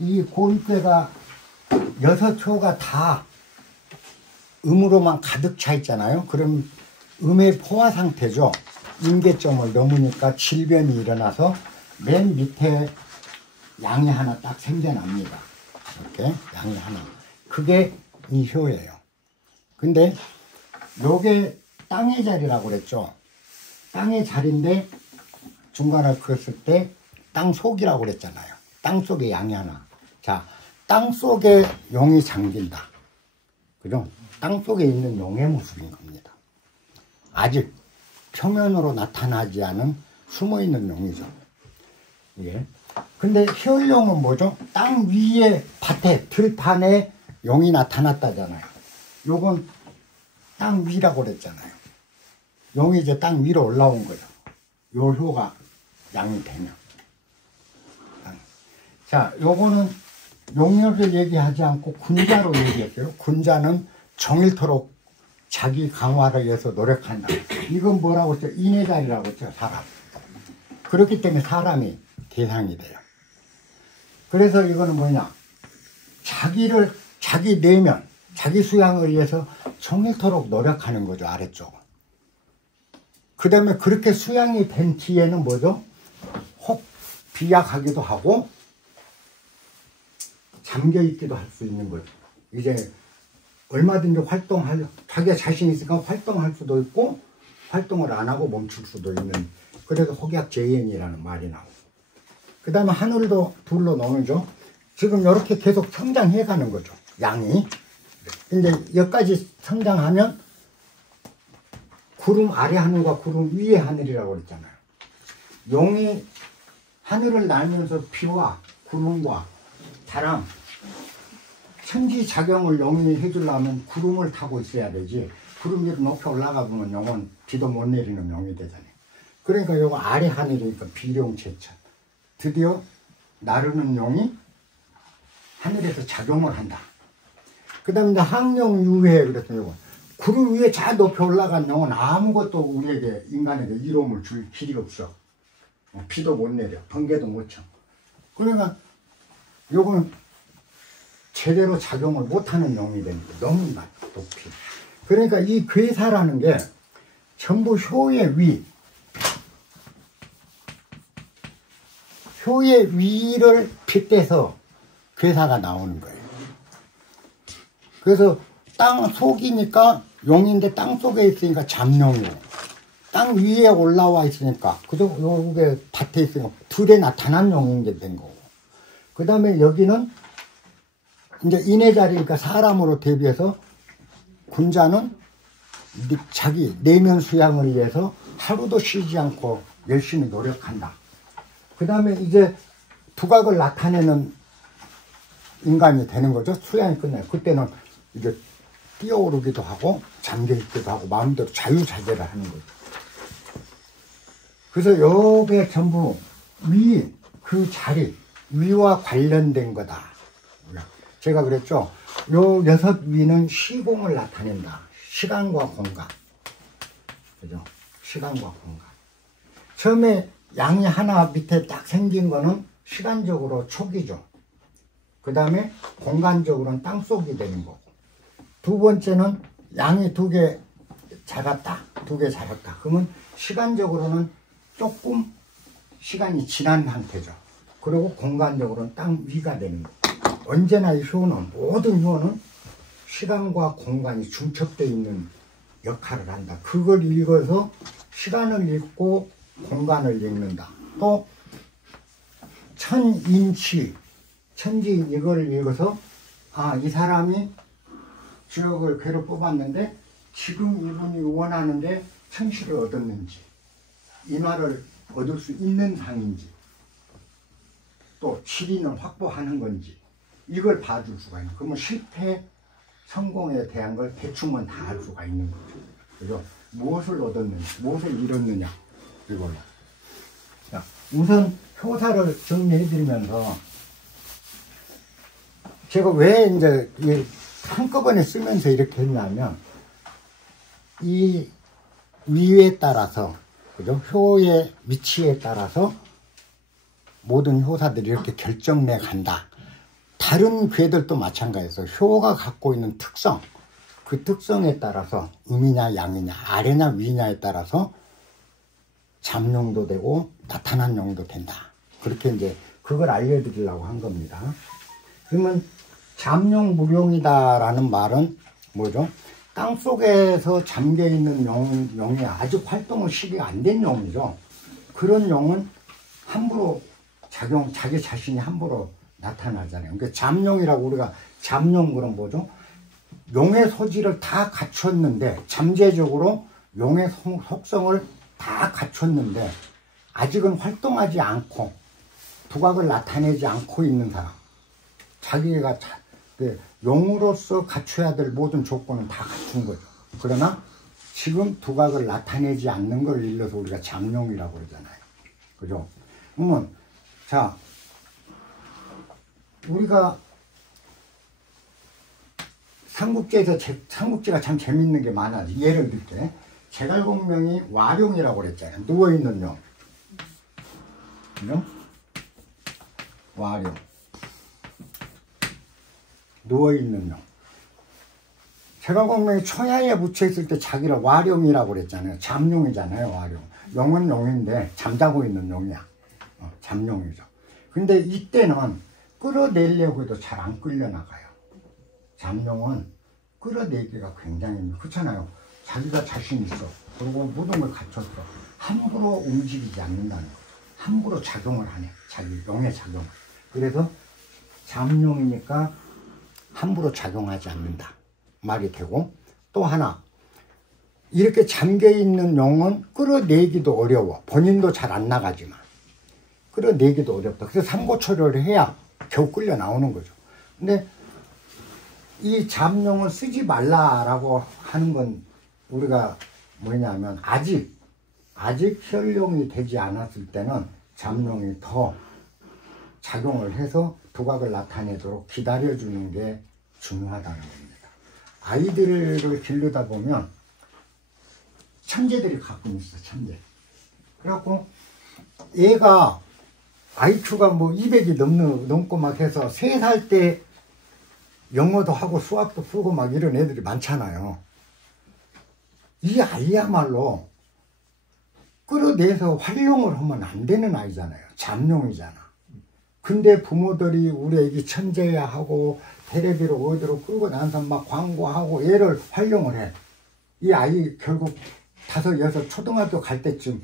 이 곤괴가 6효가 다 음으로만 가득 차 있잖아요. 그럼 음의 포화 상태죠. 임계점을 넘으니까 질변이 일어나서 맨 밑에 양이 하나 딱 생겨납니다. 이렇게 양이 하나. 그게 이 효예요. 근데 요게 땅의 자리라고 그랬죠. 땅의 자리인데 중간을 그었을 때 땅 속이라고 그랬잖아요. 땅 속에 양이 하나. 자, 땅 속에 용이 잠긴다. 그죠? 땅 속에 있는 용의 모습인 겁니다. 아직 표면으로 나타나지 않은 숨어있는 용이죠. 예. 근데 희열용은 뭐죠? 땅 위에 밭에 들판에 용이 나타났다잖아요. 요건 땅 위라고 그랬잖아요. 용이 이제 땅 위로 올라온 거예요. 요 효가 양이 되면. 자, 요거는 용력을 얘기하지 않고 군자로 얘기했어요. 군자는 정일토록 자기 강화를 위해서 노력한다. 이건 뭐라고 했죠? 인해자리라고 했죠. 사람. 그렇기 때문에 사람이 대상이 돼요. 그래서 이거는 뭐냐? 자기 내면, 자기 수양을 위해서 정일토록 노력하는 거죠. 아래쪽은. 그 다음에 그렇게 수양이 된 뒤에는 뭐죠? 혹 비약하기도 하고 잠겨있기도 할 수 있는 거죠. 이제 얼마든지 자기가 자신 있으니까 활동할 수도 있고 활동을 안 하고 멈출 수도 있는, 그래서 혹약재행이라는 말이 나오고, 그 다음에 하늘도 둘로 나누죠. 지금 이렇게 계속 성장해 가는 거죠. 양이. 근데 여기까지 성장하면 구름 아래 하늘과 구름 위에 하늘이라고 그랬잖아요. 용이 하늘을 날면서 비와 구름과 바람, 천지작용을 용이 해주려면 구름을 타고 있어야 되지, 구름 위로 높이 올라가 보면 용은 비도 못 내리는 용이 되잖아요. 그러니까 요거 아래 하늘이니까 비룡체천. 드디어 나르는 용이 하늘에서 작용을 한다. 그 다음에 이제 항룡유해 그랬어요. 요거 구름 위에 잘 높이 올라간 용은 아무것도 우리에게, 인간에게 이로움을 줄 길이 없어. 비도 못 내려, 번개도 못 쳐. 그러니까 요거는 제대로 작용을 못하는 용이 되는 거예요. 너무 높이. 그러니까 이 괴사라는 게 전부 효의 위, 효의 위를 빗대서 괴사가 나오는 거예요. 그래서 땅 속이니까 용인데 땅 속에 있으니까 잠룡이고, 땅 위에 올라와 있으니까, 그죠? 요게 밭에 있으니까 둘에 나타난 용인 게 된 거고. 그 다음에 여기는 이제 인의 자리니까 사람으로 대비해서 군자는 자기 내면 수양을 위해서 하루도 쉬지 않고 열심히 노력한다. 그 다음에 이제 두각을 나타내는 인간이 되는 거죠. 수양이 끝나요. 그때는 이제 뛰어오르기도 하고 잠겨있기도 하고 마음대로 자유자재를 하는 거죠. 그래서 요게 전부 그 자리, 위와 관련된 거다. 제가 그랬죠. 요 6위는 시공을 나타낸다. 시간과 공간. 그죠? 시간과 공간. 처음에 양이 하나 밑에 딱 생긴 거는 시간적으로 초기죠. 그 다음에 공간적으로는 땅속이 되는 거고. 두 번째는 양이 두 개 자랐다. 그러면 시간적으로는 조금 시간이 지난 상태죠. 그리고 공간적으로는 땅 위가 되는 거고. 언제나 이 효는, 모든 효는 시간과 공간이 중첩되어 있는 역할을 한다. 그걸 읽어서 시간을 읽고 공간을 읽는다. 또 천인치, 천지인 이걸 읽어서 이 사람이 주역을 괴로 뽑았는데 지금 이분이 원하는데 천시를 얻었는지, 인화를 얻을 수 있는 상인지, 또 지리는 확보하는 건지, 이걸 봐줄 수가 있는. 그러면 실패, 성공에 대한 걸 대충은 다 알 수가 있는 거죠. 그죠? 무엇을 얻었는지, 무엇을 잃었느냐, 이걸로. 자, 우선 효사를 정리해드리면서, 제가 왜 이제 한꺼번에 쓰면서 이렇게 했냐면, 이 위에 따라서, 그죠? 효의 위치에 따라서 모든 효사들이 이렇게 결정내 간다. 다른 괴들도 마찬가지에서 효가 갖고 있는 특성, 그 특성에 따라서 음이냐 양이냐 아래냐 위냐에 따라서 잠용도 되고 나타난 용도 된다. 그렇게 이제 그걸 알려드리려고 한 겁니다. 그러면 잠용 무용이다라는 말은 뭐죠? 땅속에서 잠겨있는 용이 아직 활동을 시기가 안 된 용이죠. 그런 용은 함부로 자기 자신이 함부로 나타나잖아요. 그러니까 잠용이라고 우리가 잠용 그런 뭐죠? 용의 소질을 다 갖췄는데, 잠재적으로 용의 속성을 다 갖췄는데 아직은 활동하지 않고 두각을 나타내지 않고 있는 사람, 자기가 용으로서 갖춰야 될 모든 조건은 다 갖춘 거죠. 그러나 지금 두각을 나타내지 않는 걸 일러서 우리가 잠용이라고 그러잖아요. 그죠? 그러면 자, 우리가 삼국지에서 삼국지가 참 재밌는 게 많아요. 예를 들게 제갈공명이 와룡이라고 그랬잖아요. 누워있는 용. 그죠? 와룡. 누워있는 용. 제갈공명이 청야에 묻혀있을 때 자기를 와룡이라고 그랬잖아요. 잠룡이잖아요. 와룡. 용은 용인데 잠자고 있는 용이야. 잠룡이죠. 근데 이때는 끌어내려고 해도 잘 안 끌려나가요. 잠룡은 끌어내기가 굉장히 그렇잖아요. 자기가 자신 있어. 그리고 모든 걸 갖췄어. 함부로 움직이지 않는다는 거죠. 함부로 작용을 하네. 자기 용의 작용을. 그래서 잠룡이니까 함부로 작용하지 않는다 말이 되고, 또 하나, 이렇게 잠겨있는 용은 끌어내기도 어려워. 본인도 잘 안 나가지만 끌어내기도 어렵다. 그래서 삼고초려를 해야 겨우 끌려 나오는 거죠. 근데 이 잠룡을 쓰지 말라라고 하는 건 우리가 뭐냐면 아직 혈룡이 되지 않았을 때는 잠룡이 더 작용을 해서 두각을 나타내도록 기다려주는 게 중요하다는 겁니다. 아이들을 기르다 보면 천재들이 가끔 있어, 천재. 그래갖고 얘가 IQ가 뭐 200이 넘고 막 해서 3살 때 영어도 하고 수학도 쓰고 막 이런 애들이 많잖아요. 이 아이야말로 끌어내서 활용을 하면 안 되는 아이잖아요. 잠룡이잖아. 근데 부모들이 우리 애기 천재야 하고 텔레비로 어디로 끌고 나서 막 광고하고 얘를 활용을 해. 이 아이 결국 5, 6 초등학교 갈 때쯤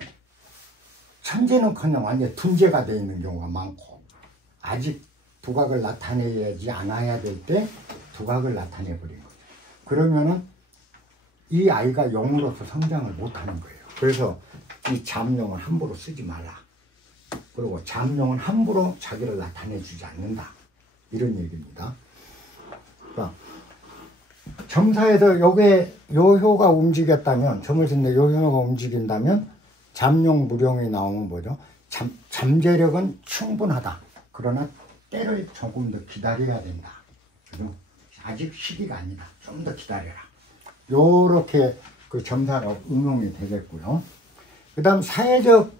천재는커녕 완전 둔재가 돼 있는 경우가 많고, 아직 두각을 나타내야지 않아야 될 때 두각을 나타내 버린 거죠. 그러면은 이 아이가 용으로서 성장을 못하는 거예요. 그래서 이 잠룡을 함부로 쓰지 말라. 그리고 잠룡은 함부로 자기를 나타내 주지 않는다. 이런 얘기입니다. 그러니까 점사에서 요효가 움직였다면, 점을 짓는데 요효가 움직인다면 잠룡 무룡이 나오면 뭐죠? 잠재력은 충분하다. 그러나 때를 조금 더 기다려야 된다. 그죠? 아직 시기가 아니다. 좀 더 기다려라. 요렇게 그 점사로 응용이 되겠고요. 그 다음 사회적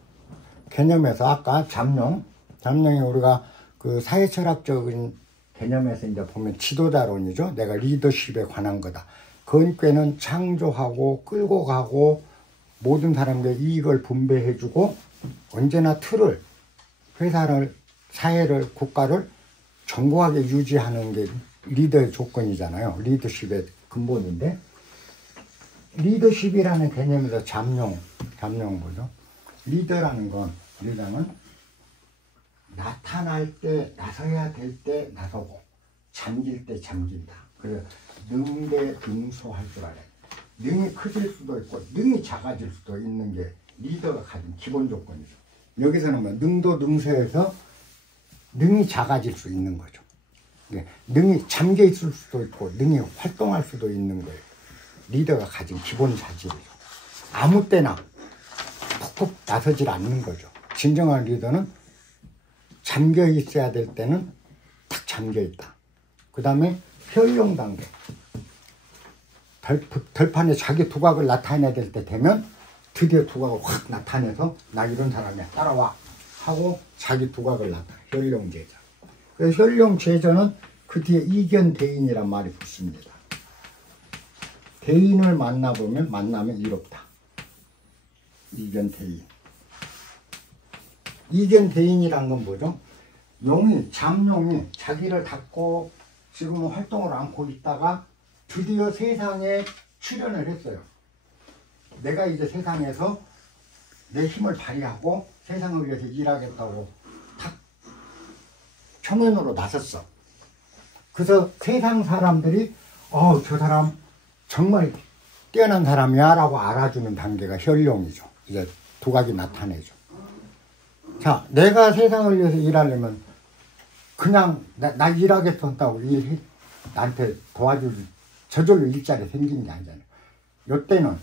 개념에서 아까 잠룡이 우리가 그 사회철학적인 개념에서 이제 보면 지도자론이죠. 내가 리더십에 관한 거다. 건괴는 창조하고 끌고 가고 모든 사람에게 이익을 분배해주고 언제나 틀을, 회사를, 사회를, 국가를 견고하게 유지하는 게 리더의 조건이잖아요. 리더십의 근본인데, 리더십이라는 개념에서 잠룡 뭐죠? 리더는 나타날 때, 나서야 될 때 나서고 잠길 때 잠긴다. 그래서 능대능소할 줄 알아요. 능이 커질 수도 있고 능이 작아질 수도 있는 게 리더가 가진 기본 조건이죠. 여기서는 뭐 능도 능소해서 능이 작아질 수 있는 거죠. 능이 잠겨 있을 수도 있고 능이 활동할 수도 있는 거예요. 리더가 가진 기본 자질이죠. 아무 때나 푹푹 나서질 않는 거죠. 진정한 리더는 잠겨 있어야 될 때는 탁 잠겨 있다. 그 다음에 혈용 단계. 들판에 자기 두각을 나타내야 될 때 되면 드디어 두각을 확 나타내서 나 이런 사람이야 따라와 하고 자기 두각을 나타내. 혈용제자. 그래서 혈용제자는 그 뒤에 이견대인이란 말이 붙습니다. 대인을 만나면 이롭다. 이견대인. 이견대인이란 건 뭐죠? 잠룡이 자기를 닫고 지금은 활동을 않고 있다가 드디어 세상에 출연을 했어요. 내가 이제 세상에서 내 힘을 발휘하고 세상을 위해서 일하겠다고 탁 청년으로 나섰어. 그래서 세상 사람들이 저 사람 정말 뛰어난 사람이야 라고 알아주는 단계가 혈용이죠. 이제 두각이 나타내죠. 자, 내가 세상을 위해서 일하려면 그냥 나 일하겠다고 나한테 도와줄 저절로 일자리 생기는 게 아니잖아요. 요때는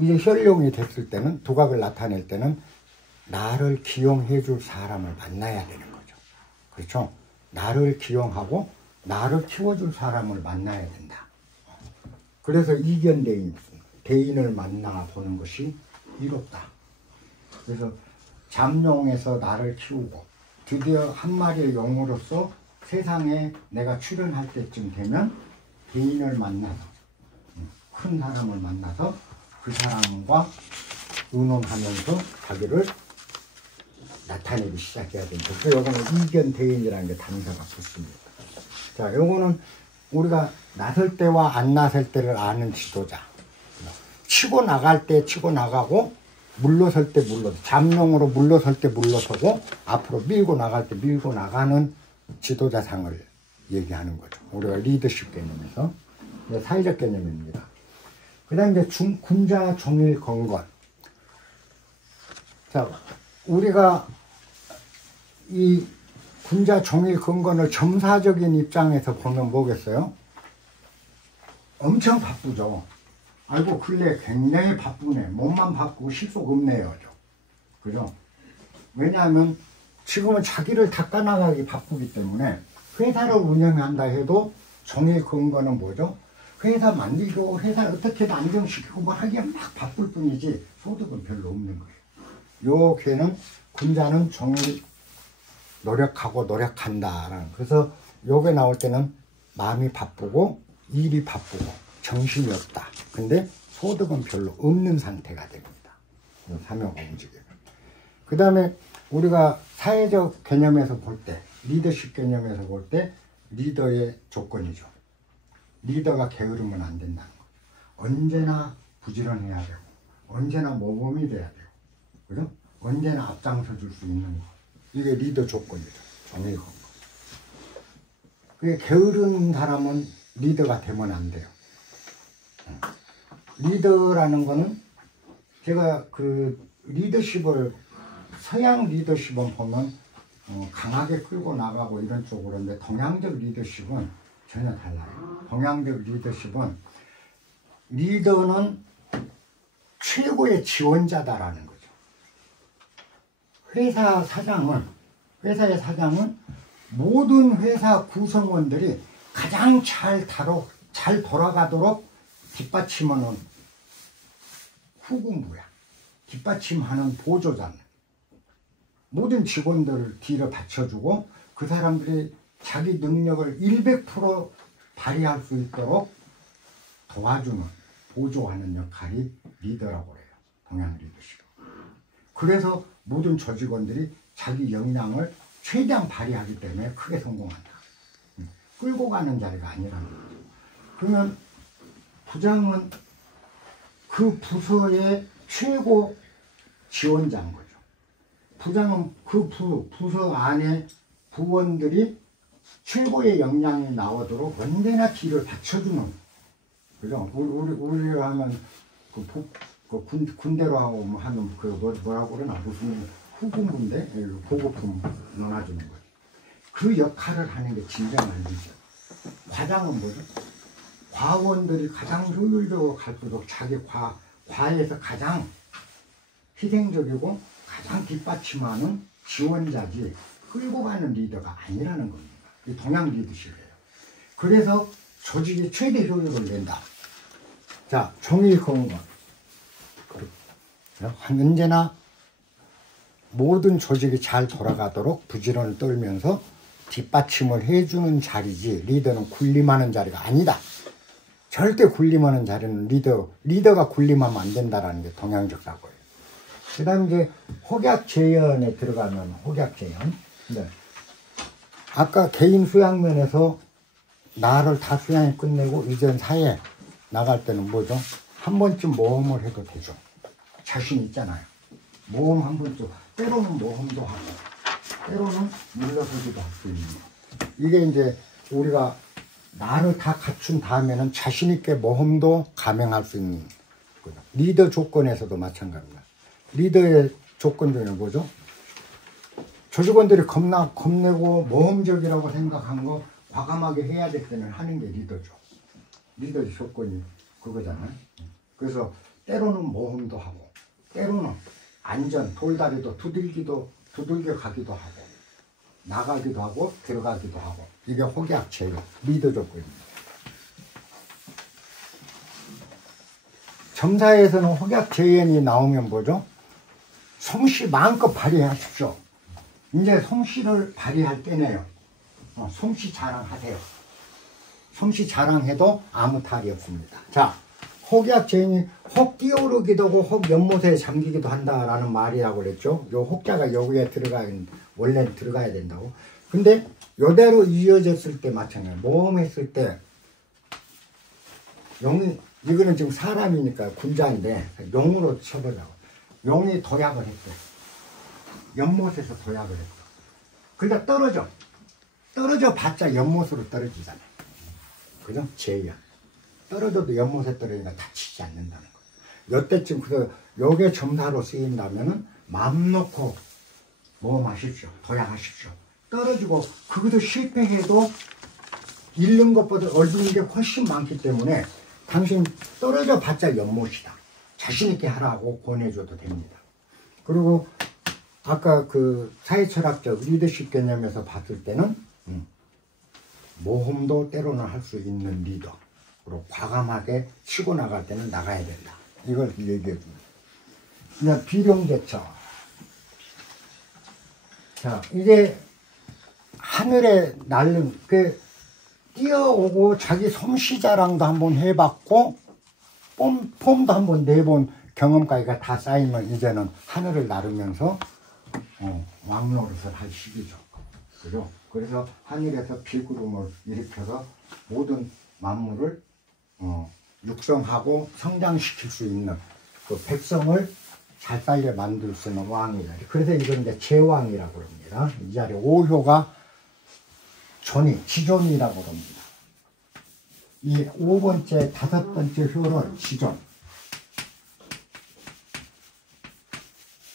이제 혈용이 됐을 때는 두각을 나타낼 때는 나를 기용해 줄 사람을 만나야 되는 거죠. 그렇죠? 나를 기용하고 나를 키워줄 사람을 만나야 된다. 그래서 이견대인, 대인을 만나보는 것이 이롭다. 그래서 잠룡에서 나를 키우고 드디어 한 마리의 용으로서 세상에 내가 출연할 때쯤 되면 대인을 만나서 큰 사람을 만나서 그 사람과 의논하면서 자기를 나타내기 시작해야 된다. 그래서 이거는 이견대인이라는 게 단서가 붙습니다. 자, 요거는 우리가 나설 때와 안 나설 때를 아는 지도자. 치고 나갈 때 치고 나가고 물러설 때 물러서 잠룡으로 물러설 때 물러서고 앞으로 밀고 나갈 때 밀고 나가는 지도자상을 얘기하는 거죠. 우리가 리더십 개념에서 사회적 개념입니다. 그 다음에 이제 군자 종일 건건. 자, 우리가 이 군자 종일 건건을 점사적인 입장에서 보면 뭐겠어요? 엄청 바쁘죠. 아이고 근래 굉장히 바쁘네. 몸만 바쁘고 식속 없네요. 그죠? 왜냐하면 지금은 자기를 닦아나가기 바쁘기 때문에 회사를 운영한다 해도 종일 건건은 뭐죠? 회사 만들고 회사 어떻게든 안정시키고 뭐 하기에 막 바쁠 뿐이지 소득은 별로 없는 거예요. 요 걔는 군자는 종일 노력하고 노력한다. 그래서 요게 나올 때는 마음이 바쁘고 일이 바쁘고 정신이 없다. 근데 소득은 별로 없는 상태가 됩니다. 삼요가 움직여요. 그 다음에 우리가 사회적 개념에서 볼 때, 리더십 개념에서 볼 때 리더의 조건이죠. 리더가 게으르면 안 된다는 거죠. 언제나 부지런해야 되고 언제나 모범이 돼야 되고 그죠? 언제나 앞장서 줄 수 있는 거. 이게 리더 조건이죠. 종일 건건. 그게 게으른 사람은 리더가 되면 안 돼요. 리더라는 거는 제가 그 리더십을 서양 리더십은 보면 강하게 끌고 나가고 이런 쪽으로 인데 동양적 리더십은 전혀 달라요. 동양적 리더십은 리더는 최고의 지원자다라는 거죠. 회사의 사장은 모든 회사 구성원들이 가장 잘 돌아가도록 뒷받침하는 후군부야. 뒷받침하는 보조자는 모든 직원들을 뒤로 받쳐주고 그 사람들이 자기 능력을 100% 발휘할 수 있도록 도와주는, 보조하는 역할이 리더라고 해요. 동양 리더십. 그래서 모든 조직원들이 자기 역량을 최대한 발휘하기 때문에 크게 성공한다. 끌고 가는 자리가 아니라는 거죠. 그러면 부장은 그 부서의 최고 지원자인 거죠. 부장은 그 부서 안에 부원들이 최고의 역량이 나오도록 언제나 뒤를 받쳐주는, 그죠? 우리가 하면 군대로 하고 하는 뭐라고 그러나 무슨 후군부인데 보급품 넣어주는 거죠. 그 역할을 하는 게 진정한 리더. 과장은 뭐죠? 과원들이 가장 효율적으로 갈수록 자기 과에서 가장 희생적이고 가장 뒷받침하는 지원자지 끌고 가는 리더가 아니라는 겁니다. 이 동양 리더십이에요. 그래서 조직이 최대 효율을 낸다. 자, 종일 건건. 언제나 모든 조직이 잘 돌아가도록 부지런을 떨면서 뒷받침을 해주는 자리지 리더는 군림하는 자리가 아니다. 절대 군림하는 자리는 리더가 군림하면 안 된다라는 게 동양적 사고예요. 그 다음에 이제 혹약재연에 들어가면 혹약재연. 네. 아까 개인 수양면에서 나를 다 수양해 끝내고 이전 사회 나갈 때는 뭐죠? 한 번쯤 모험을 해도 되죠. 자신 있잖아요. 모험 한 번쯤, 때로는 모험도 하고, 때로는 물러서기도 할 수 있는 거. 이게 이제 우리가 나를 다 갖춘 다음에는 자신있게 모험도 감행할 수 있는 거죠. 리더 조건에서도 마찬가지입니다. 리더의 조건 중에 뭐죠? 조직원들이 겁내고 모험적이라고 생각한 거 과감하게 해야 될 때는 하는 게 리더죠. 리더의 조건이 그거잖아요. 그래서 때로는 모험도 하고, 때로는 안전, 돌다리도 두들겨 가기도 하고, 나가기도 하고, 들어가기도 하고. 이게 혹약제요. 리더 조건입니다. 점사에서는 혹약제연이 나오면 뭐죠? 솜씨 마음껏 발휘하십시오. 이제 솜씨를 발휘할 때네요. 솜씨 자랑하세요. 솜씨 자랑해도 아무 탈이 없습니다. 자, 혹약제인이 혹 뛰어오르기도 하고 혹 연못에 잠기기도 한다라는 말이라고 그랬죠. 요 혹자가 여기에 원래 들어가야 된다고. 근데 요대로 이어졌을 때 마찬가지예요. 모험했을 때 용이, 이거는 지금 사람이니까 군자인데 용으로 쳐보려고. 용이 도약을 했대. 연못에서 도약을 했어. 그러니까 떨어져 봤자 연못으로 떨어지잖아요. 그죠? 제야. 떨어져도 연못에 떨어지니까 다치지 않는다는 거예요. 요때쯤 그래서 요게 점사로 쓰인다면은 마음 놓고 모험하십시오. 도약하십시오. 떨어지고 그것도 실패해도 잃는 것보다 얻는 게 훨씬 많기 때문에 당신 떨어져 봤자 연못이다. 자신있게 하라고 권해줘도 됩니다. 그리고 아까 그 사회철학적 리더십 개념에서 봤을 때는 모험도 때로는 할 수 있는 리더. 그리고 과감하게 치고 나갈 때는 나가야 된다. 이걸 얘기해 줍니다. 그냥 비룡제처. 자, 이게 하늘에 날는, 뛰어오고 자기 솜씨 자랑도 한번 해봤고, 폼도 한번 내본 경험까지가 다 쌓이면 이제는 하늘을 나르면서 왕노릇을 할 시기죠. 그죠? 그래서 하늘에서 비구름을 일으켜서 모든 만물을 육성하고 성장시킬 수 있는 그 백성을 잘 살게 만들 수 있는 왕이다. 그래서 이건 이제 제왕이라고 합니다. 이 자리 오효가 지존이라고 합니다. 이 5번째, 5번째 효를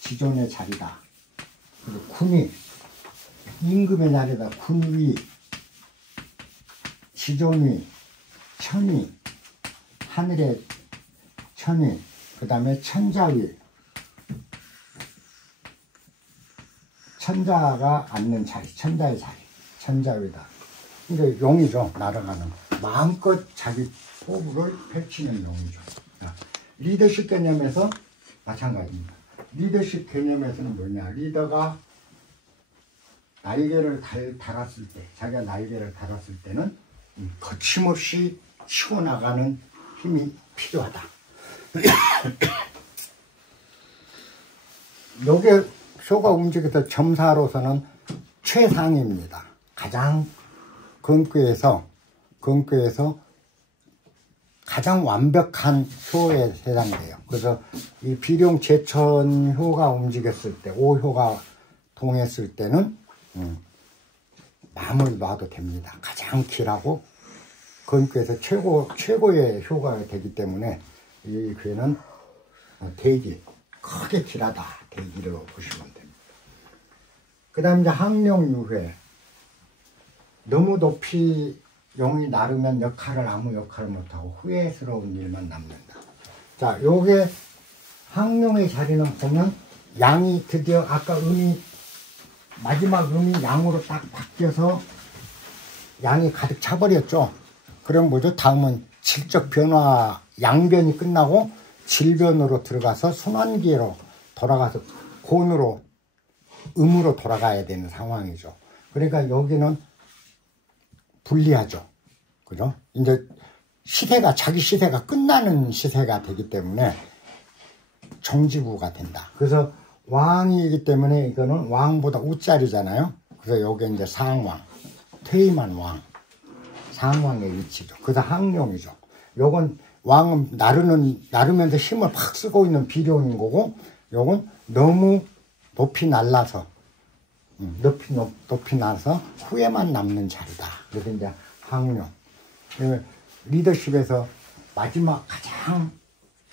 지존의 자리다. 그리고 군위, 임금의 자리다. 군위, 지존위, 천위, 하늘의 천위, 그 다음에 천자위, 천자가 앉는 자리, 천자의 자리, 천자위다. 이게 용이죠. 날아가는. 마음껏 자기 포부를 펼치는 용이죠. 리더십 개념에서 마찬가지입니다. 리더십 개념에서는 뭐냐. 리더가 날개를 달았을 때, 자기가 날개를 달았을 때는 거침없이 치고 나가는 힘이 필요하다. 요게 쇼가 움직여서 점사로서는 최상입니다. 가장 근교에서 가장 완벽한 효에 해당돼요. 그래서 이 비룡 제천 효가 움직였을 때, 5효가 동했을 때는 마음을 놔도 됩니다. 가장 길하고 근교에서 최고의 효과가 되기 때문에 이 괴는 대기, 크게 길하다. 대기로 보시면 됩니다. 그 다음 이제 항룡유회. 너무 높이 용이 나르면 아무 역할을 못하고 후회스러운 일만 남는다. 자, 요게 항룡의 자리는 보면 양이 드디어 아까 마지막 음이 양으로 딱 바뀌어서 양이 가득 차버렸죠. 그럼 뭐죠? 다음은 질적 변화, 양변이 끝나고 질변으로 들어가서 순환기로 돌아가서 곤으로, 음으로 돌아가야 되는 상황이죠. 그러니까 여기는 불리하죠. 그죠? 이제 자기 시세가 끝나는 시세가 되기 때문에 정지구가 된다. 그래서 왕이기 때문에 이거는 왕보다 우자리잖아요. 그래서 여기 이제 상왕, 퇴임한 왕, 상왕의 위치죠. 그래서 항룡이죠. 요건 왕은 나르면서 힘을 팍 쓰고 있는 비룡인 거고, 요건 너무 높이 날라서, 높이 나서 후회만 남는 자리다. 그래서 이제 항룡. 리더십에서 마지막 가장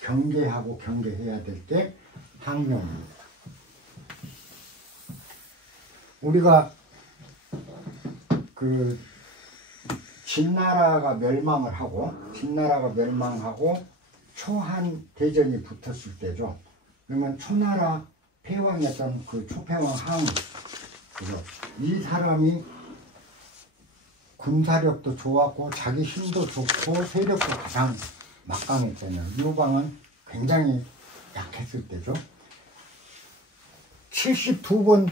경계해야 될 게 항룡입니다. 우리가 진나라가 멸망하고 초한 대전이 붙었을 때죠. 그러면 초나라 폐왕이었던 그 초패왕 항, 이 사람이 군사력도 좋았고 자기 힘도 좋고 세력도 가장 막강했잖아요. 유방은 굉장히 약했을 때죠. 72번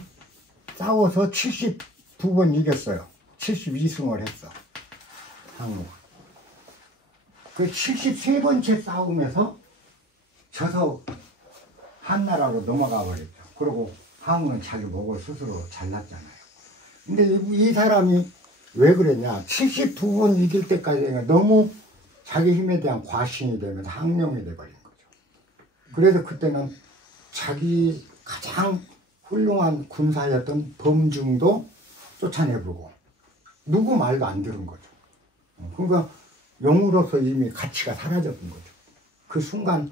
싸워서 72번 이겼어요. 72승을 했어. 항우가. 그 73번째 싸움에서 져서 한나라로 넘어가 버렸죠. 그리고 항우는 자기 목을 스스로 잘랐잖아요. 근데 이 사람이 왜 그랬냐? 72번 이길 때까지 너무 자기 힘에 대한 과신이 되면서 항룡이 돼버린 거죠. 그래서 그때는 자기 가장 훌륭한 군사였던 범중도 쫓아내버리고 누구 말도 안 들은 거죠. 그러니까 용으로서 이미 가치가 사라져본 거죠. 그 순간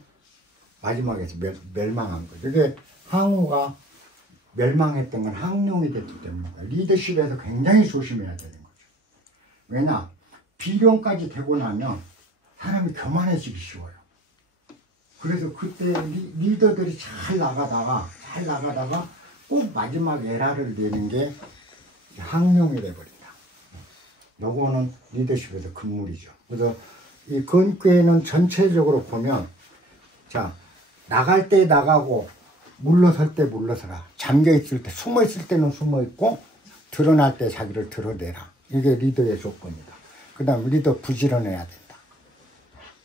마지막에서 멸망한 거죠. 이게 항우가 멸망했던 건 항룡이 됐기 때문입니다. 리더십에서 굉장히 조심해야 되는 거죠. 왜냐? 비룡까지 되고 나면 사람이 교만해지기 쉬워요. 그래서 그때 리더들이 잘 나가다가 꼭 마지막 에라를 내는 게 항룡이 돼버린다. 요거는 리더십에서 금물이죠. 그래서 이 건괴는 전체적으로 보면, 자, 나갈 때 나가고 물러설 때 물러서라. 잠겨있을 때, 숨어있을 때는 숨어있고 드러날 때 자기를 드러내라. 이게 리더의 조건이다. 그 다음 리더 부지런해야 된다.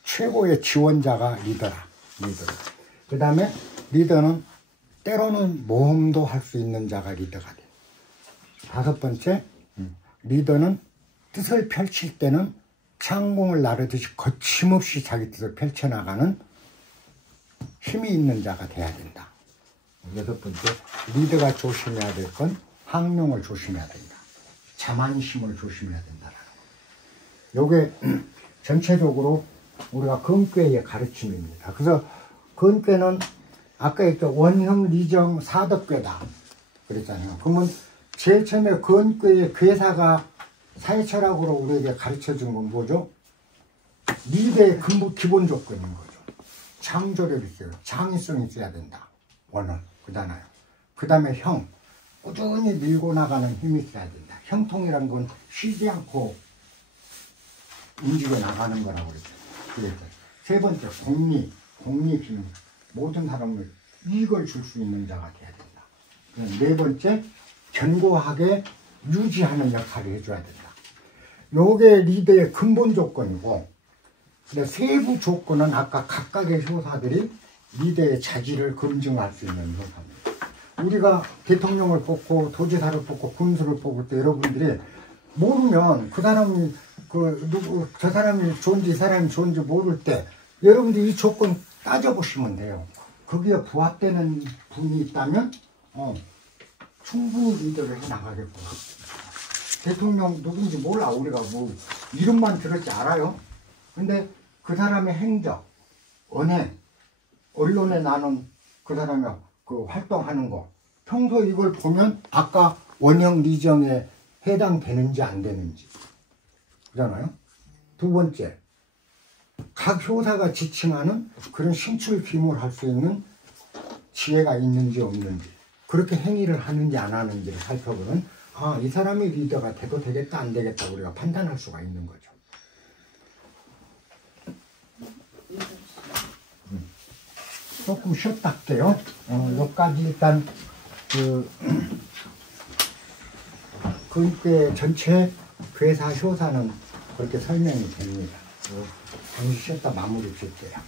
최고의 지원자가 리더라. 그 다음에 리더는 때로는 모험도 할 수 있는 자가 리더가 된다. 5번째, 리더는 뜻을 펼칠 때는 창공을 나르듯이 거침없이 자기 뜻을 펼쳐나가는 힘이 있는 자가 돼야 된다. 6번째, 리더가 조심해야 될 건 항룡을 조심해야 된다. 자만심을 조심해야 된다라는 거. 요게 전체적으로 우리가 건괴의 가르침입니다. 그래서 건괴는 아까 얘기했던 원형, 리정, 사덕괴다 그랬잖아요. 그러면 제일 처음에 건괴의 괴사가 사회철학으로 우리에게 가르쳐준 건 뭐죠? 리더의 기본 조건인 거죠. 창조력이 있어요. 창의성이 있어야 된다. 원은 그잖아요. 그 다음에 형, 꾸준히 밀고 나가는 힘이 있어야 된다. 형통이란 건 쉬지 않고 움직여 나가는 거라고 그랬죠. 그래서 세 번째, 공리기능. 모든 사람을 이익을 줄 수 있는 자가 돼야 된다. 네 번째, 견고하게 유지하는 역할을 해줘야 된다. 요게 리더의 근본 조건이고, 근데 세부 조건은 아까 각각의 효사들이 리더의 자질을 검증할 수 있는 효사입니다. 우리가 대통령을 뽑고 도지사를 뽑고 군수를 뽑을 때 여러분들이 모르면 그 사람이 저 사람이 좋은지 이 사람이 좋은지 모를 때 여러분들이 이 조건 따져보시면 돼요. 거기에 부합되는 분이 있다면 충분히 리더를 해나가겠구나. 대통령 누군지 몰라. 우리가 뭐 이름만 들었지 알아요. 근데 그 사람의 행적, 언행, 언론에 나눈 그 사람이 그 활동하는 거, 평소 이걸 보면 아까 원형 리정에 해당되는지 안 되는지 그잖아요. 두 번째, 각 효사가 지칭하는 그런 신출귀몰할 수 있는 지혜가 있는지 없는지, 그렇게 행위를 하는지 안 하는지를 살펴보는, 이 사람이 리더가 돼도 되겠다 안 되겠다 우리가 판단할 수가 있는 거죠. 조금 쉬었다 할게요. 여기까지 일단 그 전체 괴사 효사는 그렇게 설명이 됩니다. 잠시 쉬었다 마무리 줄게요.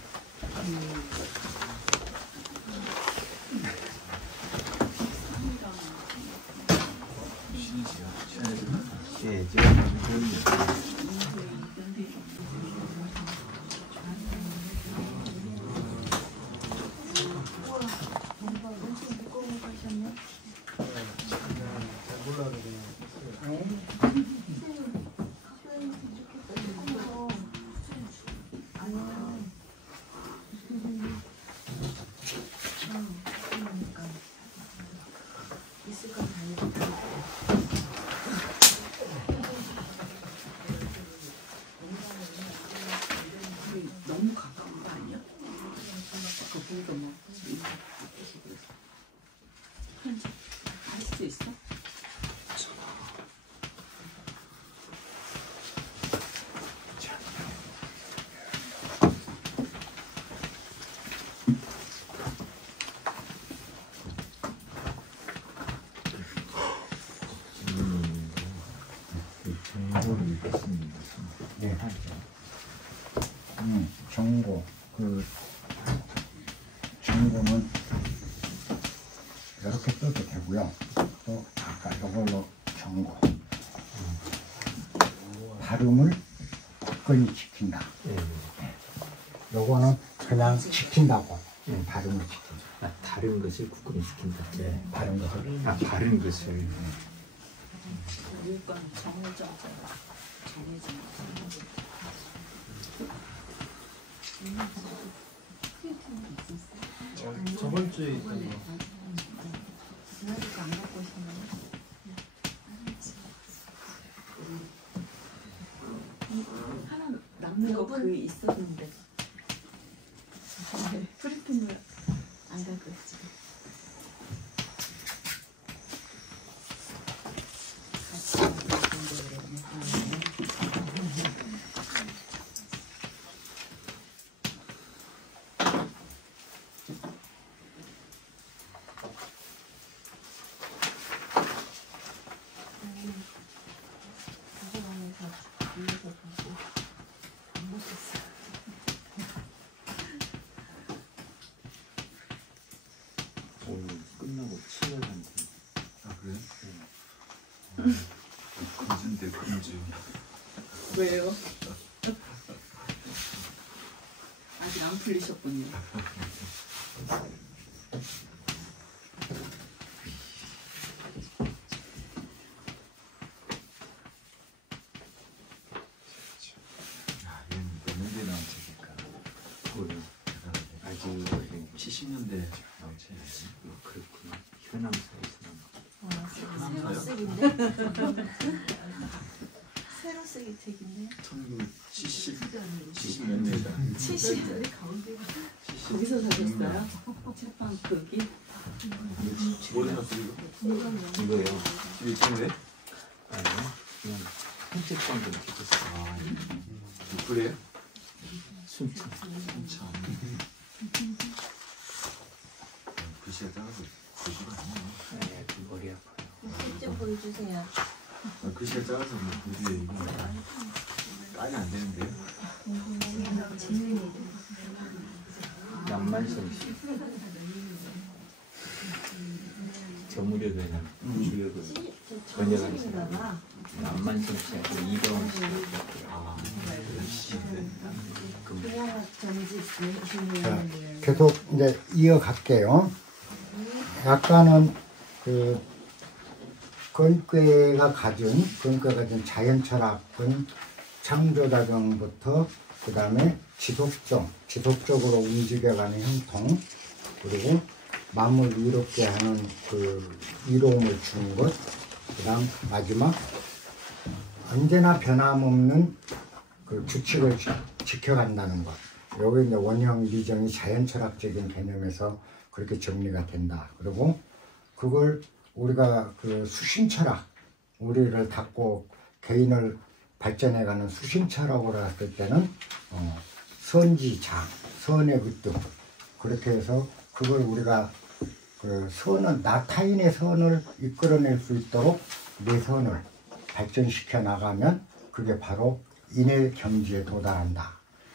예, 지금 예. 정고. 정고는 이렇게 써도 되고요. 또 아까 이걸로 정고. 발음을 굳건히 지킨다. 요거는 그냥 지킨다고. 발음을 지킨다. 아, 다른 것을 굳건히 지킨다. 네, 바른 것을. 아, 바른 것을. 저번 주에 있던 거. 하나 남는 거 그 있었는데 프리핀을 안 갖고 있지. 오늘 끝나고 친구한테. 아 그래? 금지인데 금지. 왜요? 아직 안 풀리셨군요. 야 얘는 몇 년대 나온 책일까? 그거는 아직 70년대 나온 책. 그렇구나. 현암사에서 나온 거. 새로 쓰기인데? 새로 쓰기 책인데 70년대다. 70년대 거기서 사셨어요? 책방 거기? 뭐를 샀어 이거? 이거요. 이 친구네? 아니요. 그냥 한책방 좀 찍었어. 아 그래요? 순천. 참. 글씨가 작아서 글씨가 안 나와. 네, 그 머리 아파요. 좀 보여주세요. 글씨가 작아서 뭐 글씨에 이거 빨리 안 되는데요? 남만성 씨. 저무렵에는 주역을 번역하셨어요. 남만성 씨하고 이병헌 씨. 아 글씨인데. 그냥 전집 자, 계속 이제 이어갈게요. 약간은 건괴가 가진 자연 철학은 창조작용부터 그 다음에 지속적으로 움직여가는 형통, 그리고 마음을 이롭게 하는 그 이로움을 주는 것, 그 다음 마지막 언제나 변함없는 그 규칙을 지켜간다는 것. 여기 이제 원형 미정이 자연 철학적인 개념에서 그렇게 정리가 된다. 그리고 그걸 우리가 그 수신 철학, 우리를 닫고 개인을 발전해가는 수신 철학으로 했을 때는 선지장, 선의 으뜸, 그렇게 해서 그걸 우리가 그 선은 나 타인의 선을 이끌어낼 수 있도록 내 선을 발전시켜 나가면 그게 바로 인의 경지에 도달한다.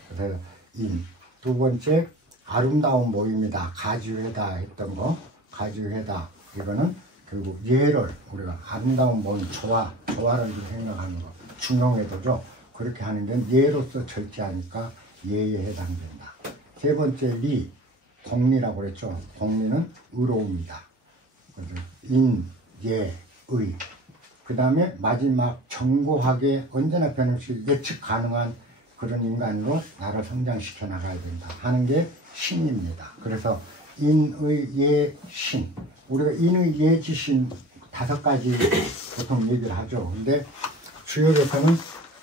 그래서 인. 두 번째, 아름다운 모임이다. 가지회다 했던 거. 가지회다. 이거는 결국 예를 우리가 아름다운 모임, 조화를 좀 생각하는 거. 중용해도죠. 그렇게 하는 건 예로서 절제하니까 예에 해당된다. 세 번째, 리. 공리라고 그랬죠. 공리는 의로움이다. 그래서 인, 예, 의. 그 다음에 마지막 정고하게 언제나 변함없이 예측 가능한 그런 인간으로 나를 성장시켜 나가야 된다 하는 게 신입니다. 그래서 인의 예 신, 우리가 인의 예 지신 5가지 보통 얘기를 하죠. 근데 주역에서는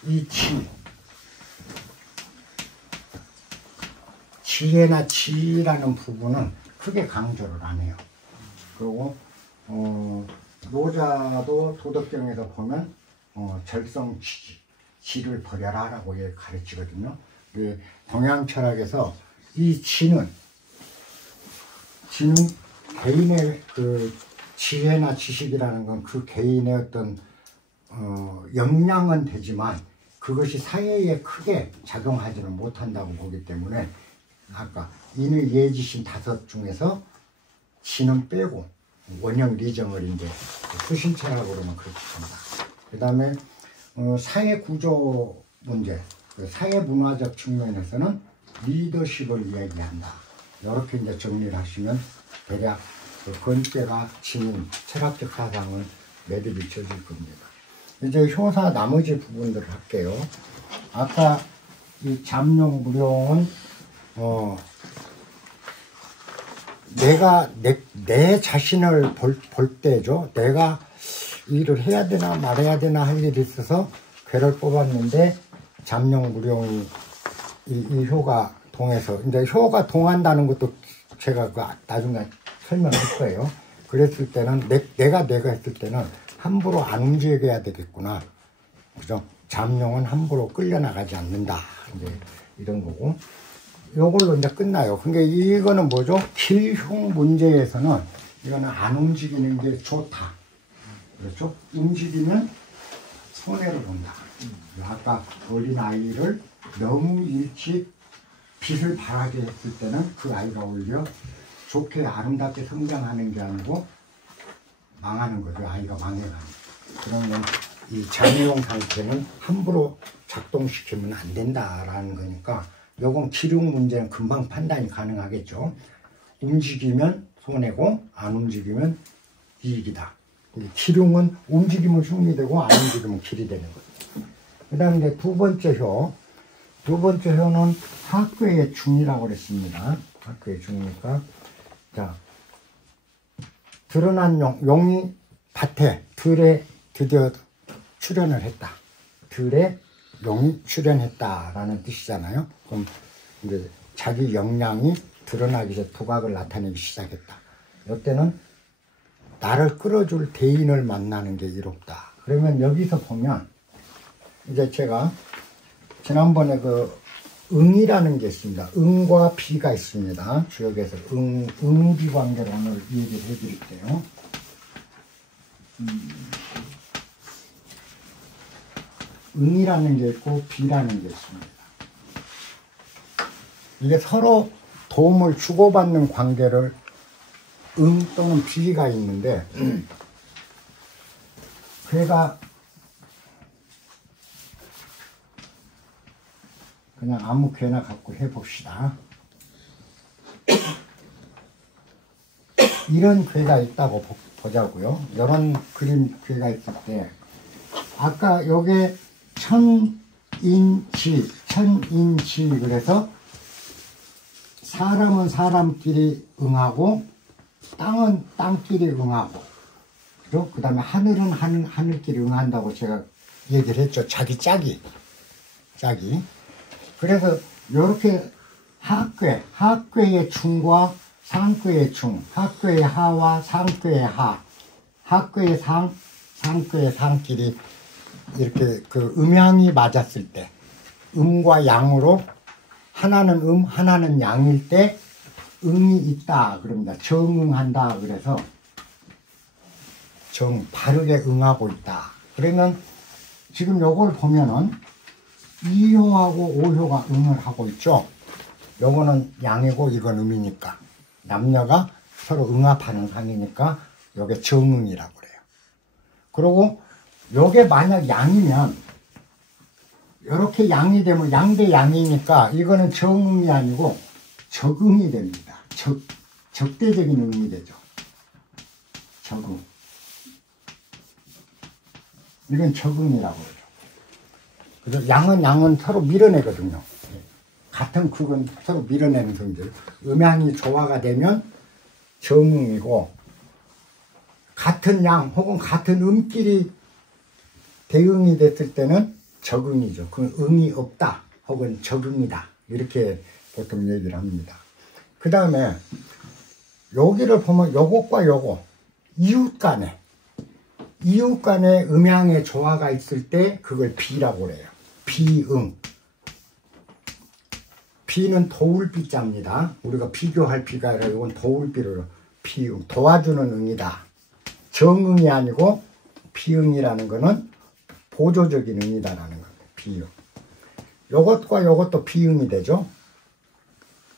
이 지혜나 지라는 부분은 크게 강조를 안 해요. 그리고 노자도 도덕경에서 보면 절성취지, 지를 버려라 라고 가르치거든요. 동양 철학에서 이 지는 개인의 그 지혜나 지식이라는 건 그 개인의 어떤 역량은 되지만 그것이 사회에 크게 작용하지는 못한다고 보기 때문에 아까 인의 예지신 5 중에서 지는 빼고 원형 리정을 이제 수신체라고 그러면 그렇게 합니다. 그 다음에 사회 구조 문제, 사회 문화적 측면에서는 리더십을 이야기한다. 이렇게 이제 정리를 하시면 대략 그 건재가 지닌 철학적 사상을 매듭이 쳐질 겁니다. 이제 효사 나머지 부분들을 할게요. 아까 이 잠룡무룡은 내가 내 자신을 볼 때죠. 내가 일을 해야 되나 말아야 되나 할 일이 있어서 괴를 뽑았는데 잠룡무룡이 이 효가 동해서 이제 효가 동한다는 것도 제가 나중에 설명할 거예요. 그랬을 때는 내가 했을 때는 함부로 안 움직여야 되겠구나. 그죠? 잠룡은 함부로 끌려나가지 않는다. 이제 이런 거고. 요걸로 이제 끝나요. 그러니까 이거는 뭐죠? 길흉 문제에서는 이거는 안 움직이는 게 좋다. 그렇죠? 움직이면 손해를 본다. 아까 어린아이를 너무 일찍 빛을 발하게 했을 때는 그 아이가 오히려 좋게 아름답게 성장하는 게 아니고 망하는 거죠. 아이가 망해가는 거죠. 그러면 이 잠룡 상태는 함부로 작동시키면 안 된다라는 거니까 요건 기lum 문제는 금방 판단이 가능하겠죠. 움직이면 손해고 안 움직이면 이익이다. 기lum은 움직이면 흉이 되고 안 움직이면 길이 되는 거죠. 그 다음에 이제 두 번째 효. 두 번째 효는 학교의 중이라고 그랬습니다. 학교의 중이니까. 자, 드러난 용이 밭에, 들에 드디어 출현을 했다. 들에 용이 출현했다라는 뜻이잖아요. 그럼 이제 자기 역량이 드러나기 전에 두각을 나타내기 시작했다. 이때는 나를 끌어줄 대인을 만나는 게 이롭다. 그러면 여기서 보면 이제 제가 지난번에 그 응이라는 게 있습니다. 응과 비가 있습니다. 주역에서 응비 관계를 오늘 얘기를 해드릴게요. 응이라는 게 있고 비라는 게 있습니다. 이게 서로 도움을 주고받는 관계를 응 또는 비가 있는데 걔가 그냥 아무 괴나 갖고 해봅시다. 이런 괴가 있다고 보자고요. 이런 그림 괴가 있을 때 아까 요게 천인지 그래서 사람은 사람끼리 응하고 땅은 땅끼리 응하고 그죠? 그 다음에 하늘은 하늘끼리 응한다고 제가 얘기를 했죠. 자기 짝이 그래서 이렇게 하괴의 중과 상괴의 중, 하괴의 하와 상괴의 하, 하괴의 상, 상괴의 상끼리 이렇게 그 음양이 맞았을 때 음과 양으로 하나는 하나는 양일 때 응이 있다 그럽니다. 정응한다 그래서 바르게 응하고 있다. 그러면 지금 요걸 보면은 2효하고 5효가 응을 하고 있죠. 요거는 양이고 이건 음이니까 남녀가 서로 응합하는 상이니까 요게 정응이라고 그래요. 그리고 요게 만약 양이면 이렇게 양이 되면 양 대 양이니까 이거는 정응이 아니고 적응이 됩니다. 적대적인 응이 되죠. 적응. 이건 적응이라고 그러죠. 그래서 양은 서로 밀어내거든요. 같은 극은 서로 밀어내는 성질. 음양이 조화가 되면 정응이고 같은 양 혹은 같은 음끼리 대응이 됐을 때는 적응이죠. 그건 응이 없다 혹은 적응이다 이렇게 보통 얘기를 합니다. 그 다음에 여기를 보면 요것과 요거 이웃 간에 음양의 조화가 있을 때 그걸 비라고 그래요. 비응. 비는 도울비자입니다. 우리가 비교할 비가 아니라 이건 도울비로 비응. 도와주는 응이다. 정응이 아니고 비응이라는 거는 보조적인 응이다라는 겁니다. 비응. 요것과 요것도 비음이 되죠.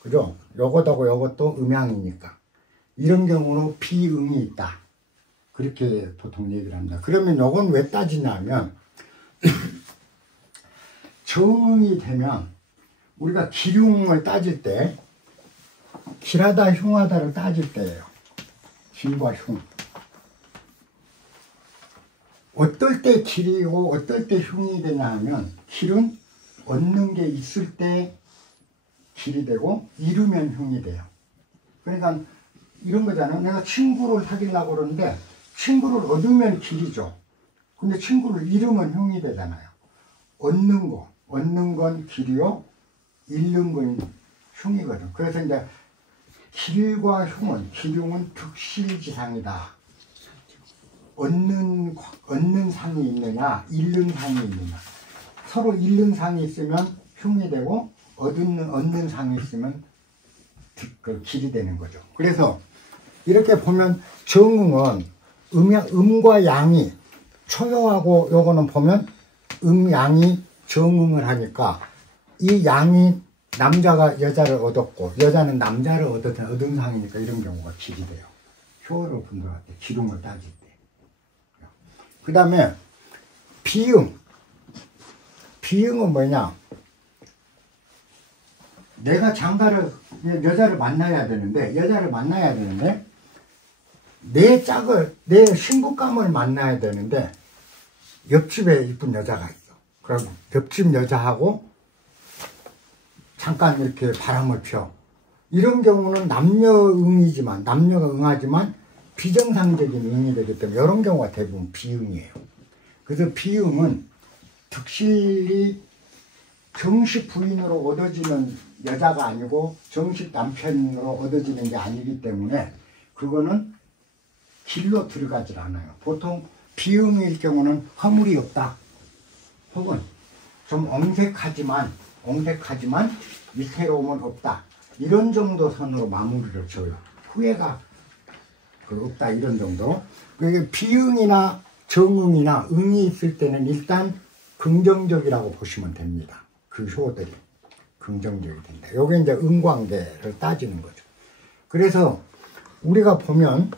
그죠? 요것하고 요것도 음양이니까. 이런 경우로 비음이 있다. 그렇게 보통 얘기를 합니다. 그러면 요건 왜 따지냐면 정음이 되면 우리가 기륭을 따질 때 길하다 흉하다를 따질 때예요. 길과 흉. 어떨 때 길이고 어떨 때 흉이 되냐 하면 길은 얻는 게 있을 때 길이 되고 잃으면 흉이 돼요. 그러니까 이런 거잖아요. 내가 친구를 사귀려고 그러는데 친구를 얻으면 길이죠. 근데 친구를 잃으면 흉이 되잖아요. 얻는 건 길이요, 잃는 건 흉이거든. 그래서 이제 길과 흉은, 기흉은 득실지상이다. 얻는 상이 있느냐, 잃는 상이 있느냐. 서로 잃는 상이 있으면 흉이 되고, 얻는 상이 있으면 길이 되는 거죠. 그래서 이렇게 보면 정음은 음과 양이, 초요하고 요거는 보면 양이 정음을 하니까 이 양이 남자가 여자를 얻었고 여자는 남자를 얻은 상이니까 이런 경우가 길이 돼요. 효를 분석할 때, 기둥을 따질 때. 그 다음에 비응. 비응은 뭐냐? 내가 여자를 만나야 되는데 내 신부감을 만나야 되는데 옆집에 이쁜 여자가 있어. 그리고 옆집 여자하고 잠깐 이렇게 바람을 펴. 이런 경우는 남녀가 응하지만 비정상적인 응이 되기 때문에 이런 경우가 대부분 비응이에요. 그래서 비응은 득실이 정식 부인으로 얻어지는 여자가 아니고 정식 남편으로 얻어지는 게 아니기 때문에 그거는 길로 들어가질 않아요. 보통 비응일 경우는 허물이 없다. 혹은 좀 엉색하지만 위태로움은 없다. 이런 정도 선으로 마무리를 줘요. 후회가 없다. 이런 정도. 그러니까 비응이나 정응이나 응이 있을 때는 일단 긍정적이라고 보시면 됩니다. 그 효들이 긍정적이 된다. 요게 이제 응관계를 따지는 거죠. 그래서 우리가 보면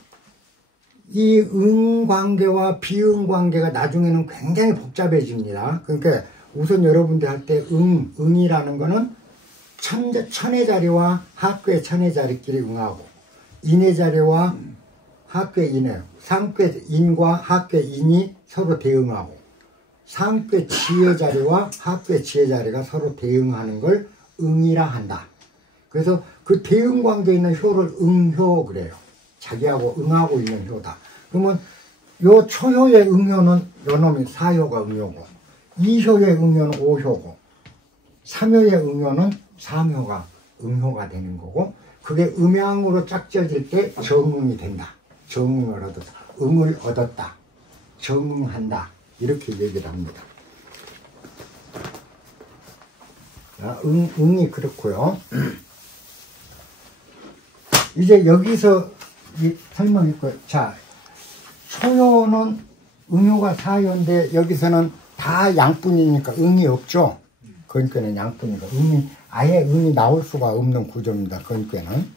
이 응관계와 비응관계가 나중에는 굉장히 복잡해집니다. 그러니까 우선 여러분들 할 때 응이라는 거는 천의 자리와 하괴 천의 자리끼리 응하고 인의 자리와 하괴 인의 상괴 인과 하괴 인이 서로 대응하고 상괴 지의 자리와 하괴 지의 자리가 서로 대응하는 걸 응이라 한다. 그래서 그 대응 관계에 있는 효를 응효 그래요. 자기하고 응하고 있는 효다. 그러면 요 초효의 응효는 요놈이 4효가 응효고 2효의 응효는 5효고 3효의 응효는 3효가 응효가 되는 거고 그게 음양으로 짝지어질 때 정응이 된다. 정응을 얻었다. 응을 얻었다. 정응한다. 이렇게 얘기를 합니다. 자, 응이 그렇고요. 이제 여기서 설명이 있고, 자, 초효는 응효가 4효인데 여기서는 다 양뿐이니까 응이 없죠. 그러니까는 양뿐이니까 아예 응이 나올 수가 없는 구조입니다. 그러니까는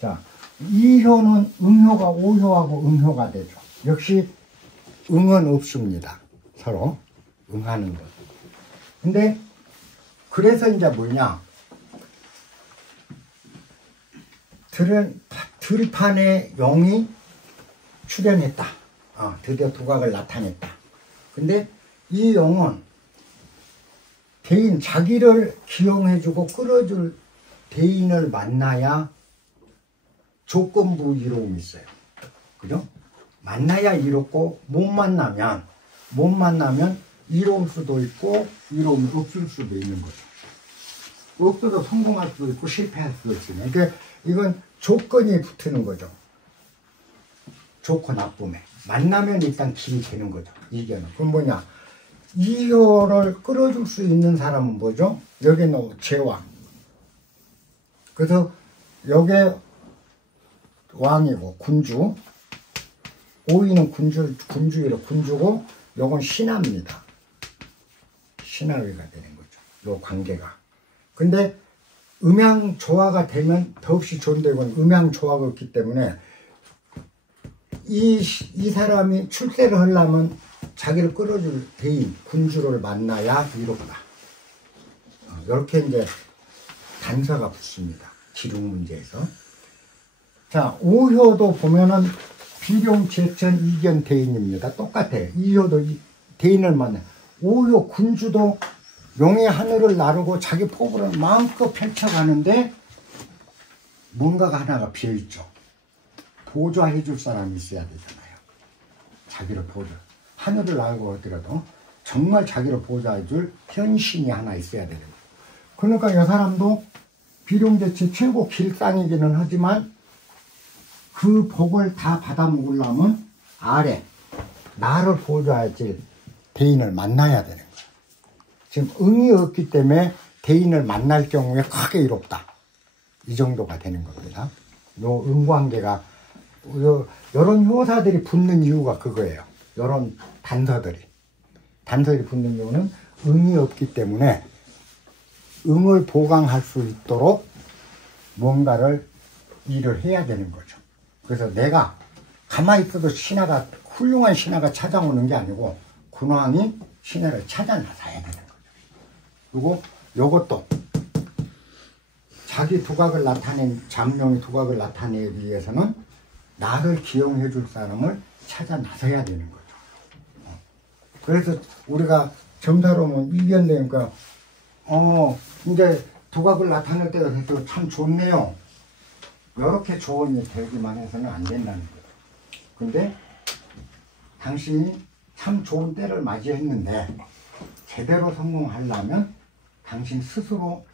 자, 2효는 응효가 5효하고 응효가 되죠. 역시 응은 없습니다. 서로 응하는 것. 근데 그래서 이제 뭐냐? 들판에 용이 출현했다. 드디어 두각을 나타냈다. 근데 이 용은 자기를 기용해주고 끌어줄 대인을 만나야 조건부 이로움이 있어요. 그죠? 만나야 이롭고 못 만나면 이로울 수도 있고 이로움이 없을 수도 있는 거죠. 없어도 성공할 수도 있고 실패할 수도 있어요. 그러니까 이건 조건이 붙는 거죠. 좋고 나쁨에. 만나면 일단 길이 되는 거죠. 이견은. 그럼 뭐냐? 이효를 끌어줄 수 있는 사람은 뭐죠? 여기는 제왕. 그래서 여기에 왕이고 군주. 오이는 군주고 요건 신하입니다. 신하위가 되는 거죠. 요 관계가. 근데 음양 조화가 되면 더없이 좋은데 음양 조화가 없기 때문에 이 사람이 출세를 하려면 자기를 끌어줄 대인, 군주를 만나야 이롭다. 이렇게 이제 단서가 붙습니다. 기록 문제에서. 자, 오효도 보면은 비룡, 제천, 이견, 대인입니다. 똑같아요. 이효도 대인을 만나. 오효 군주도 용의 하늘을 나르고 자기 포부를 마음껏 펼쳐가는데 뭔가가 하나가 비어있죠. 보좌해 줄 사람이 있어야 되잖아요. 자기를 보좌. 하늘을 나르고 하더라도 정말 자기를 보좌해 줄 현신이 하나 있어야 되는 거예요. 그러니까 이 사람도 비룡제치 최고 길상이기는 하지만 그 복을 다 받아 먹으려면 아래 나를 보좌해 줄 대인을 만나야 되는 거예요. 지금 응이 없기 때문에 대인을 만날 경우에 크게 이롭다. 이 정도가 되는 겁니다. 요 응관계가 요런 효사들이 붙는 이유가 그거예요. 요런 단서들이 붙는 이유는 응이 없기 때문에 응을 보강할 수 있도록 뭔가를 일을 해야 되는 거죠. 그래서 내가 가만히 있어도 신하가 훌륭한 신하가 찾아오는 게 아니고 군왕이 신하를 찾아 나서야 되는 거죠. 그리고 요것도 자기 두각을 나타낸 장룡이 두각을 나타내기 위해서는 나를 기용해 줄 사람을 찾아 나서야 되는 거죠. 그래서 우리가 점사로는 이견되니까 이제 두각을 나타낼 때가 돼서 참 좋네요. 이렇게 조언이 되기만 해서는 안 된다는 거예요. 근데 당신이 참 좋은 때를 맞이했는데 제대로 성공하려면 당신 스스로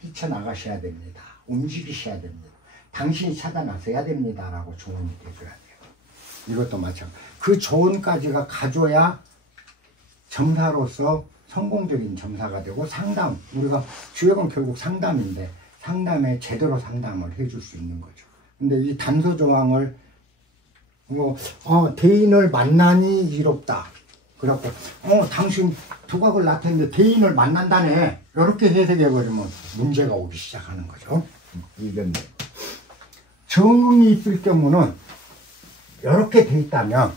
뛰쳐나가셔야 됩니다. 움직이셔야 됩니다. 당신이 찾아 나서야 됩니다. 라고 조언이 돼줘야 돼요. 이것도 마찬가지. 그 조언까지가 가져야 점사로서 성공적인 점사가 되고 상담, 우리가 주역은 결국 상담인데 상담에 제대로 상담을 해줄 수 있는 거죠. 근데 이 단서 조항을 대인을 만나니 이롭다. 그래갖고 당신 두각을 나타냈는데 대인을 만난다네. 이렇게 해석해버리면 문제가 오기 시작하는 거죠. 이건데 정응이 있을 경우는 이렇게 돼 있다면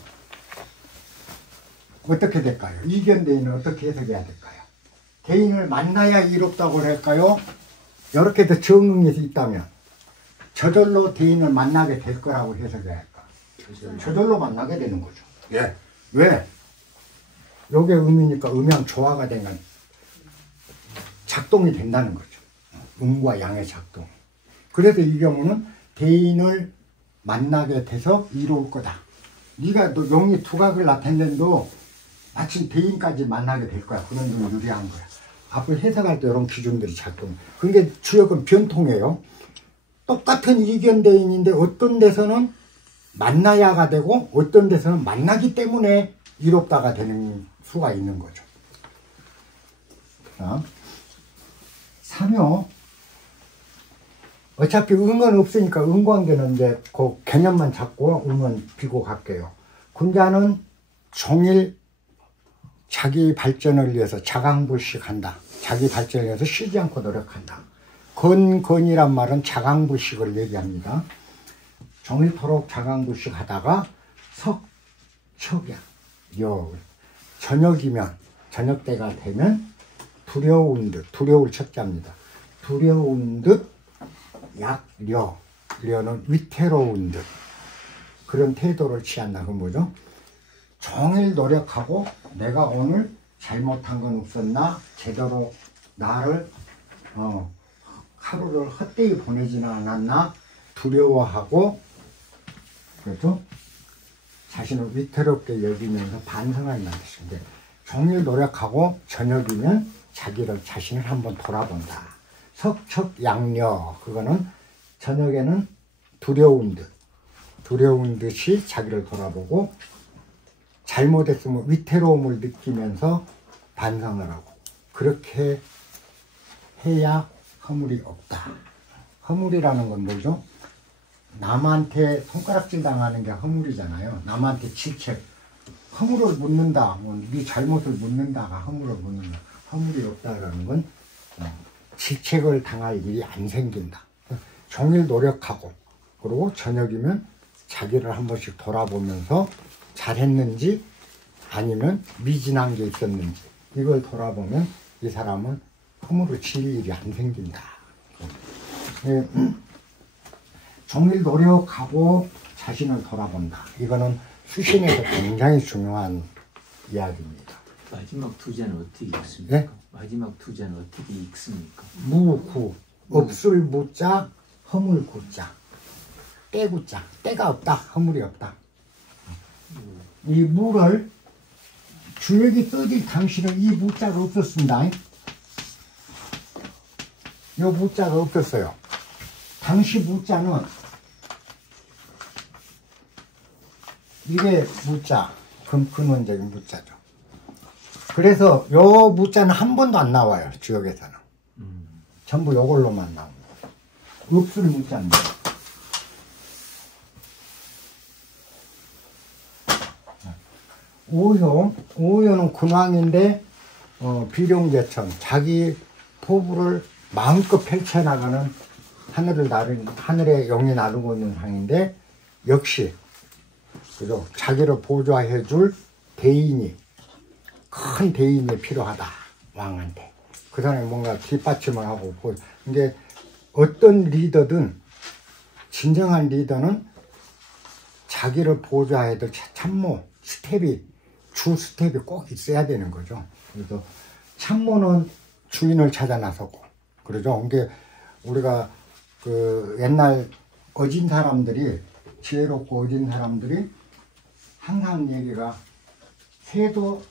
어떻게 될까요? 이견 대인은 어떻게 해석해야 될까요? 대인을 만나야 이롭다고 할까요? 이렇게 더 정응이 있다면 저절로 대인을 만나게 될 거라고 해석해야 할까? 저절로 만나게 되는 거죠. 예. 왜? 요게 음이니까 음양 조화가 되면 작동이 된다는 거죠. 음과 양의 작동. 그래서 이 경우는 대인을 만나게 돼서 이로울 거다. 네가 너 용이 두각을 나타낸데도 마침 대인까지 만나게 될 거야. 그런 좀 유리한 거야. 앞으로 해석할 때 이런 기준들이 작동. 그게 주역은 변통이에요. 똑같은 이견 대인인데 어떤 데서는 만나야가 되고 어떤 데서는 만나기 때문에 이롭다가 되는 수가 있는 거죠. 자, 3요. 어차피 응은 없으니까 응관계는 이제 그 개념만 잡고 응은 비고 갈게요. 군자는 종일 자기 발전을 위해서 자강불식한다. 자기 발전을 위해서 쉬지 않고 노력한다. 건이란 말은 자강불식을 얘기합니다. 종일토록 자강불식 하다가 석척야 저녁이면 저녁 때가 되면 두려운 듯 두려울 척자입니다. 두려운 듯 려는 위태로운 듯 그런 태도를 취한다. 그건 뭐죠? 종일 노력하고 내가 오늘 잘못한 건 없었나? 제대로 나를 하루를 헛되이 보내지는 않았나? 두려워하고 그렇죠? 자신을 위태롭게 여기면서 반성한다는 뜻인데 종일 노력하고 저녁이면 자신을 한번 돌아본다. 석척양려 그거는 저녁에는 두려운 듯이 자기를 돌아보고 잘못했으면 위태로움을 느끼면서 반성을 하고 그렇게 해야 허물이 없다. 허물이라는 건 뭐죠? 남한테 손가락질 당하는 게 허물이잖아요. 남한테 질책, 허물을 묻는다, 네 잘못을 묻는다가 허물을 묻는다. 허물이 없다라는 건 질책을 당할 일이 안 생긴다. 종일 노력하고 그리고 저녁이면 자기를 한 번씩 돌아보면서 잘했는지 아니면 미진한 게 있었는지 이걸 돌아보면 이 사람은 허물을 지을 일이 안 생긴다. 종일 노력하고 자신을 돌아본다. 이거는 수신에서 굉장히 중요한 이야기입니다. 마지막 두 자는 어떻게 읽습니까? 네? 마지막 두 자는 어떻게 읽습니까? 무구, 없을 무자, 허물 구자, 때구자, 때가 없다, 허물이 없다. 이 무를 주역이 써질 당시는 이 무자가 없었습니다. 이 무자가 없었어요. 당시 무자는 이게 무자, 근원적인 무자죠. 그래서 요 무자는 한 번도 안 나와요. 주역에서는. 전부 요걸로만 나옵니다. 없을 무자입니다. 오효는 근황인데 비룡제천 자기 포부를 마음껏 펼쳐나가는 하늘의 영이 나누고 있는 상인데 역시 그죠? 자기를 보좌해줄 대인이 큰 대인이 필요하다 왕한테 그 사람이 뭔가 뒷받침을 하고 이게 어떤 리더든 진정한 리더는 자기를 보좌해줄 참모 주 스텝이 꼭 있어야 되는 거죠. 그래서 참모는 주인을 찾아 나서고 그러죠. 이게 우리가 그 옛날 어진 사람들이 지혜롭고 어진 사람들이 항상 얘기가 새도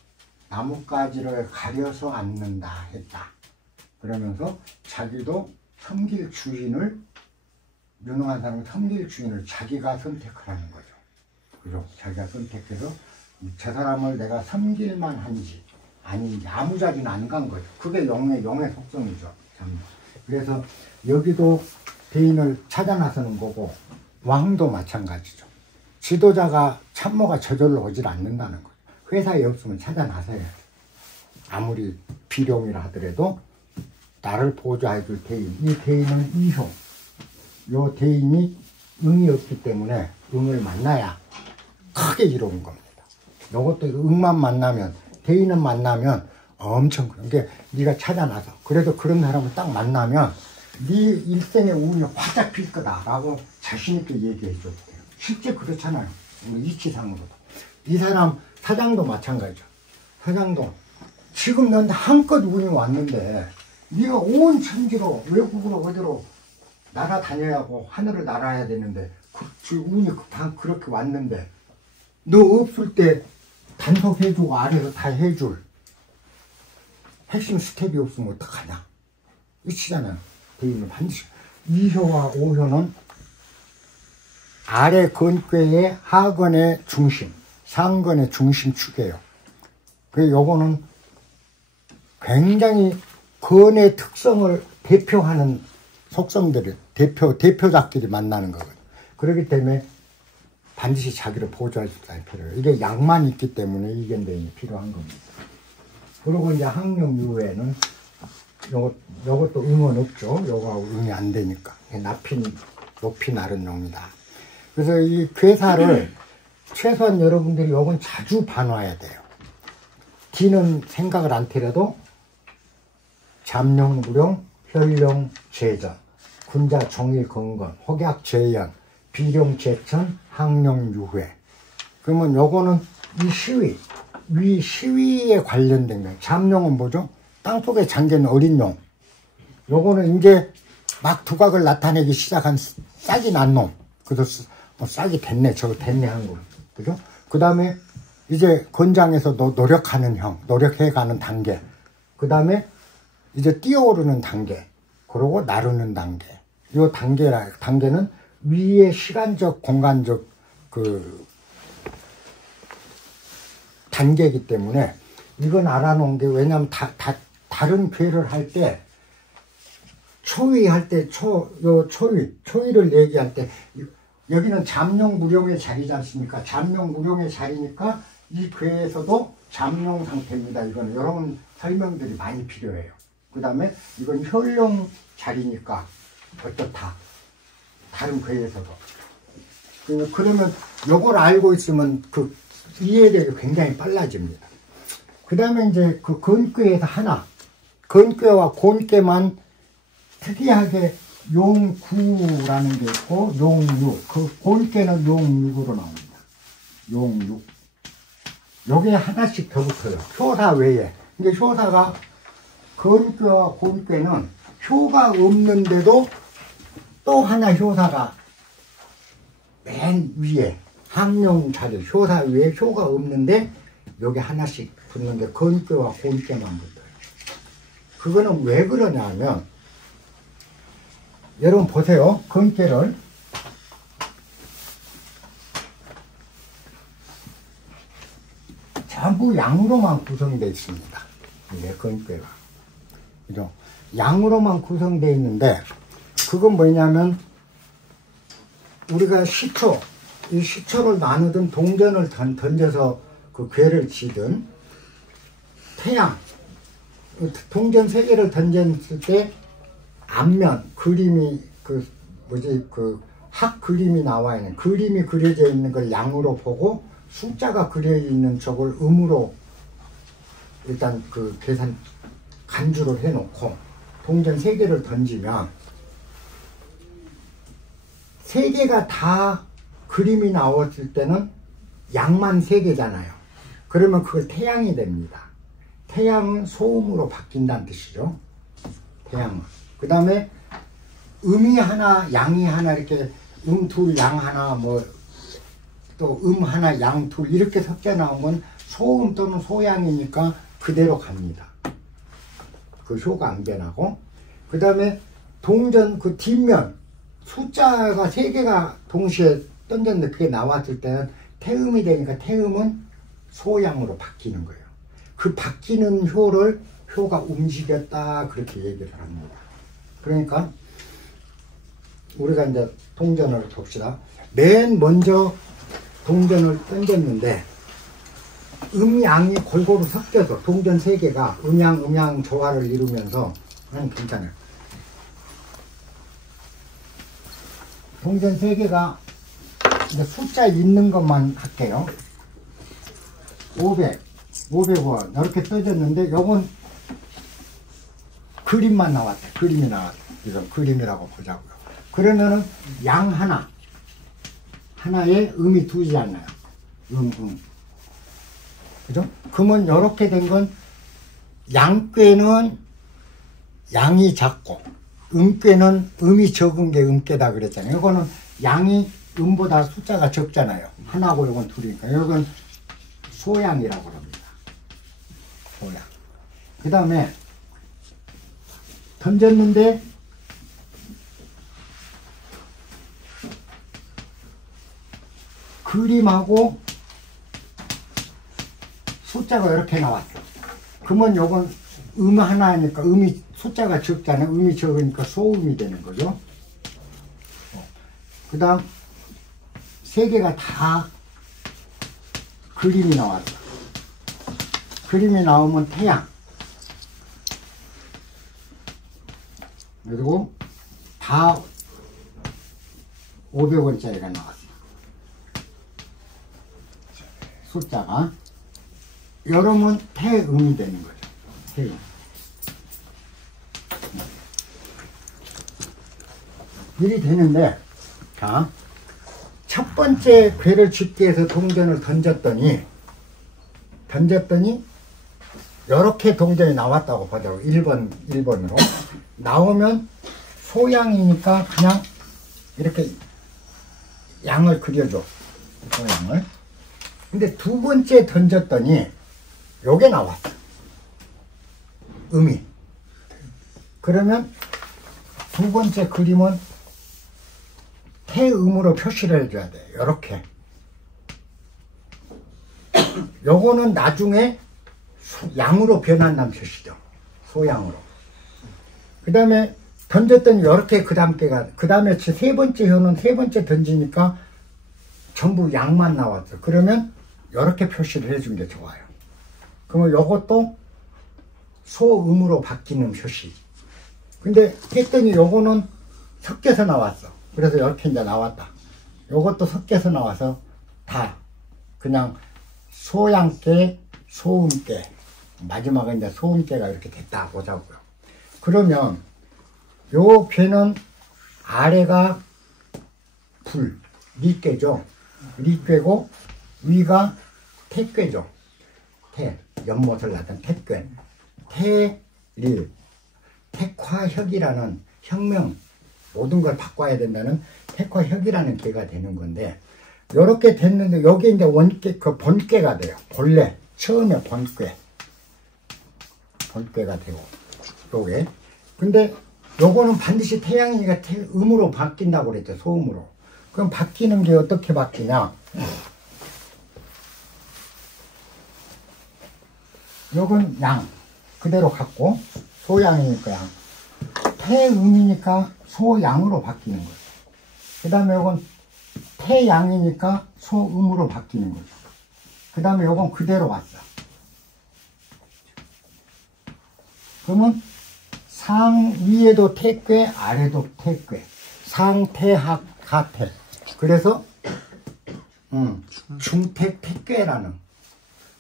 나뭇가지를 가려서 앉는다 했다. 그러면서 자기도 섬길 주인을 유능한 사람은 섬길 주인을 자기가 선택하라는 거죠. 그죠? 자기가 선택해서 저 사람을 내가 섬길만 한지 아닌지 아무 자리는 안 간 거죠. 그게 영의 속성이죠. 참. 그래서 여기도 대인을 찾아 나서는 거고 왕도 마찬가지죠. 지도자가 참모가 저절로 오질 않는다는 거죠. 회사에 없으면 찾아 나서야 돼. 아무리 비룡이라 하더라도 나를 보좌해줄 대인. 이 대인은 이효. 요 대인이 응이 없기 때문에 응을 만나야 크게 이루는 겁니다. 요것도 응만 만나면 대인은 만나면 엄청 그러니까 네가 찾아 나서 그래도 그런 사람을 딱 만나면 네 일생의 운이 활짝 필 거다라고 자신있게 얘기해 줘도 돼요. 실제 그렇잖아요. 우리 이치상으로도. 이 사람 사장도 마찬가지죠. 사장도 지금 넌 한껏 운이 왔는데 네가 온 천지로 외국으로 어디로 날아다녀야 하고 하늘을 날아야 되는데 운이 그렇게 왔는데 너 없을 때 단속해주고 아래서 다 해줄 핵심 스텝이 없으면 어떡하냐. 이치잖아요. 대인은 반드시. 2효와 5효는 아래 근괴의 하근의 중심, 상근의 중심축이에요. 그래서 요거는 굉장히 근의 특성을 대표하는 속성들이, 대표작들이 만나는 거거든요. 그렇기 때문에 반드시 자기를 보조할 수 있다는 필요해요. 이게 양만 있기 때문에 이견대인이 필요한 겁니다. 그리고 이제 학령유회는 요것도 응은 없죠. 요거하고 응이 안 되니까. 높이 나른 용이다. 그래서 이 괴사를 최소한 여러분들이 요건 자주 봐놔야 돼요. 뒤는 생각을 안 테려도 잠룡, 무룡, 혈룡, 제전, 군자, 종일, 건건, 혹약, 제연, 비룡, 제천, 항룡, 유회. 그러면 요거는 위 시위에 관련된 거예요. 잠룡은 뭐죠? 땅속에 잠긴 어린 용. 요거는 이제 막 두각을 나타내기 시작한 싹이 난 놈. 그래서 싹이 됐네, 저거 됐네 한 거. 그죠? 그 다음에 이제 건장에서 노력하는 형, 노력해가는 단계. 그 다음에 이제 뛰어오르는 단계. 그리고 나르는 단계. 요 단계는 위의 시간적, 공간적 단계이기 때문에 이건 알아놓은 게 왜냐면 다른 괴를 할 때 초위할 때 초위를 얘기할 때 여기는 잠룡 무룡의 자리지 않습니까? 잠룡 무룡의 자리니까 이 괴에서도 잠룡 상태입니다. 이거는 여러분 설명들이 많이 필요해요. 그 다음에 이건 효용 자리니까 어떻다. 다른 괴에서도. 그러면 요걸 알고 있으면 그 이해력이 굉장히 빨라집니다. 그 다음에 이제 그 건괴에서 하나, 건괴와 곤괴만 특이하게 용구라는 게 있고 용육, 그 곤괴는 용육으로 나옵니다. 용육. 요게 하나씩 더 붙어요. 효사 외에. 근데 효사가 건괴와 곤괴는 효가 없는데도 또 하나 효사가 맨 위에 항용 자리 효사 위에 효가 없는데 여기 하나씩 붙는데 건괴와 곤괴만 붙어요. 그거는 왜 그러냐면 여러분 보세요. 건괴를 전부 양으로만 구성되어 있습니다. 이게 건괴가 그죠? 양으로만 구성되어 있는데 그건 뭐냐면 우리가 시초, 이 시초를 나누든 동전을 던져서 그 괴를 치든 태양, 동전 3개를 던졌을 때 앞면 그림이 학 그림이 나와 있는 그림이 그려져 있는 걸 양으로 보고 숫자가 그려 있는 쪽을 음으로 일단 그 계산 간주를 해놓고 동전 3개를 던지면 3개가 다 그림이 나왔을 때는 양만 3개잖아요. 그러면 그걸 태양이 됩니다. 태양은 소음으로 바뀐다는 뜻이죠. 태양은. 그 다음에 음이 하나, 양이 하나 이렇게 둘, 양 하나 뭐 또 하나, 양 둘 이렇게 섞여 나오면 소음 또는 소양이니까 그대로 갑니다. 그 효가 안 변하고 그 다음에 동전 그 뒷면 숫자가 3개가 동시에 던졌는데 그게 나왔을 때는 태음이 되니까 태음은 소양으로 바뀌는 거예요. 그 바뀌는 효를 효가 움직였다 그렇게 얘기를 합니다. 그러니까 우리가 이제 동전을 봅시다. 맨 먼저 동전을 던졌는데 음양이 골고루 섞여서 동전 3개가 음양 조화를 이루면서 괜찮아요. 동전 3개가 이제 숫자 있는 것만 할게요. 500원 이렇게 떠졌는데 요건 그림만 나왔대. 그림이 나왔대. 이건 그림이라고 보자고요. 그러면은 양 하나에 음이 두지 않나요? 그죠? 그러면 이렇게 된 건 양괴는 양이 작고 음괴는 음이 적은 게 음괴다 그랬잖아요. 이거는 양이 음보다 숫자가 적잖아요. 하나고 이건 둘이니까. 이건 소양이라고 합니다. 소양. 그 다음에 던졌는데 그림하고 숫자가 이렇게 나왔어. 그러면 요건 하나니까 음이 숫자가 적잖아요. 음이 적으니까 소음이 되는 거죠. 그 다음 3개가 다 그림이 나왔어. 그림이 나오면 태양. 그리고 다 500원짜리가 나왔어. 숫자가. 여러면 태음이 되는 거죠. 태음. 일이 되는데, 자, 첫 번째 괴를 짓기 위해서 동전을 던졌더니, 이렇게 동전이 나왔다고 보자고. 1번으로. 나오면 소양이니까 그냥 이렇게 양을 그려줘. 소양을. 근데 두 번째 던졌더니, 요게 나왔어. 음이. 그러면 두 번째 그림은 태음으로 표시를 해줘야 돼. 요렇게. 요거는 나중에 양으로 변한다는 표시죠. 소양으로. 그 다음에 던졌더니 요렇게 그 다음에 세 번째 효는 세 번째 던지니까 전부 양만 나왔어. 그러면 요렇게 표시를 해준 게 좋아요. 그러면 요것도 소음으로 바뀌는 표시. 근데 했더니 요거는 섞여서 나왔어. 그래서 이렇게 이제 나왔다. 요것도 섞여서 나와서 다 그냥 소양께, 소음께, 마지막에 이제 소음께가 이렇게 됐다 보자고요. 그러면 요 괴는 아래가 불, 리괴죠. 리괴고 위가 태괴죠. 태, 연못을 낳던 태괴. 태릴, 택화혁이라는 혁명, 모든 걸 바꿔야 된다는 택화혁이라는 괴가 되는 건데, 요렇게 됐는데, 여기 이제 원괴, 그 본괴가 돼요. 본래, 처음에 본괴. 본괴가 되고, 요게. 근데, 요거는 반드시 태양이니까 음으로 바뀐다고 그랬죠. 소음으로. 그럼 바뀌는 게 어떻게 바뀌냐? 요건 양. 그대로 갖고, 소양이니까 양. 태음이니까 소양으로 바뀌는 거죠. 그 다음에 요건 태양이니까 소음으로 바뀌는 거죠. 그 다음에 요건 그대로 왔어. 그러면 상 위에도 태괴, 아래도 태괴. 상태학, 하태. 그래서 중택 태괴라는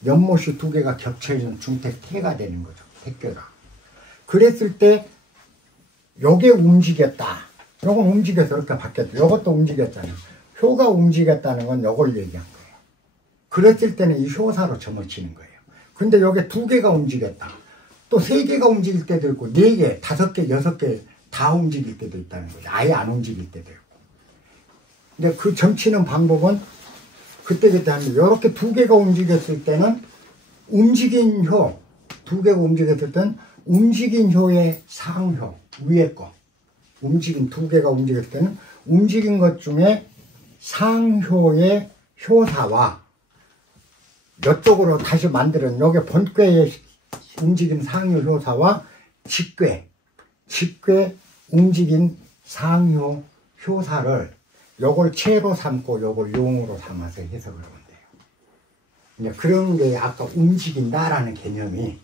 연못이 두 개가 겹쳐있는 중택 태가 되는 거죠. 태괴가. 그랬을 때 요게 움직였다. 요건 움직여서 이렇게 바뀌었다. 요것도 움직였잖아요. 효가 움직였다는 건 요걸 얘기한 거예요. 그랬을 때는 이 효사로 점을 치는 거예요. 근데 요게 두 개가 움직였다. 또 세 개가 움직일 때도 있고, 네 개, 다섯 개, 여섯 개 다 움직일 때도 있다는 거죠. 아예 안 움직일 때도 있고. 근데 그 점치는 방법은 그때그때 합니다. 요렇게 두 개가 움직였을 때는 움직인 효, 두 개가 움직였을 때는 움직인 효의 상효, 위에 거. 움직인 두 개가 움직였을 때는 움직인 것 중에 상효의 효사와 이쪽으로 다시 만드는 요게 본괴의 움직인 상효 효사와 직괴 움직인 상효 효사를 요걸 체로 삼고 요걸 용으로 삼아서 해석을 한대요. 이제 그런 게 아까 움직인다라는 개념이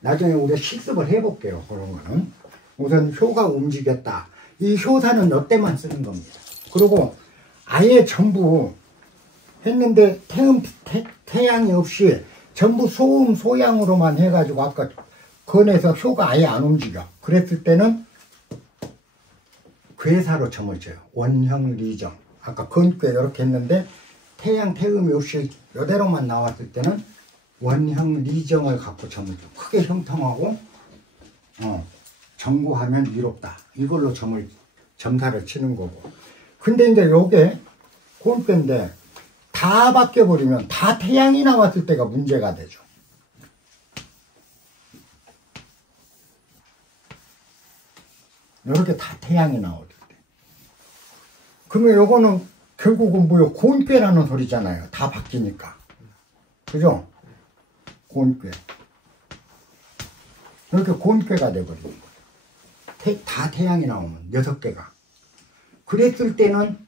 나중에 우리가 실습을 해볼게요. 그런 거는. 우선 효가 움직였다. 이 효사는 너 때만 쓰는 겁니다. 그리고 아예 전부 했는데 태양이 없이 전부 소음, 소양으로만 해가지고 아까 건에서 효가 아예 안 움직여. 그랬을 때는 괴사로 점을 쳐요. 원형 리정. 아까 건괴 이렇게 했는데 태양, 태음이 없이 이대로만 나왔을 때는 원형 리정을 갖고 점을 쳐. 크게 형통하고 정고하면 이롭다. 이걸로 점사를 치는 거고. 근데 이제 요게 꼰대인데 다 바뀌어버리면 다 태양이 나왔을 때가 문제가 되죠. 이렇게 다 태양이 나올 때. 그러면 요거는 결국은 뭐요? 곤괴라는 소리잖아요. 다 바뀌니까. 그죠? 곤괴. 이렇게 곤괴가 돼버리는 거예요. 다 태양이 나오면 6개가. 그랬을 때는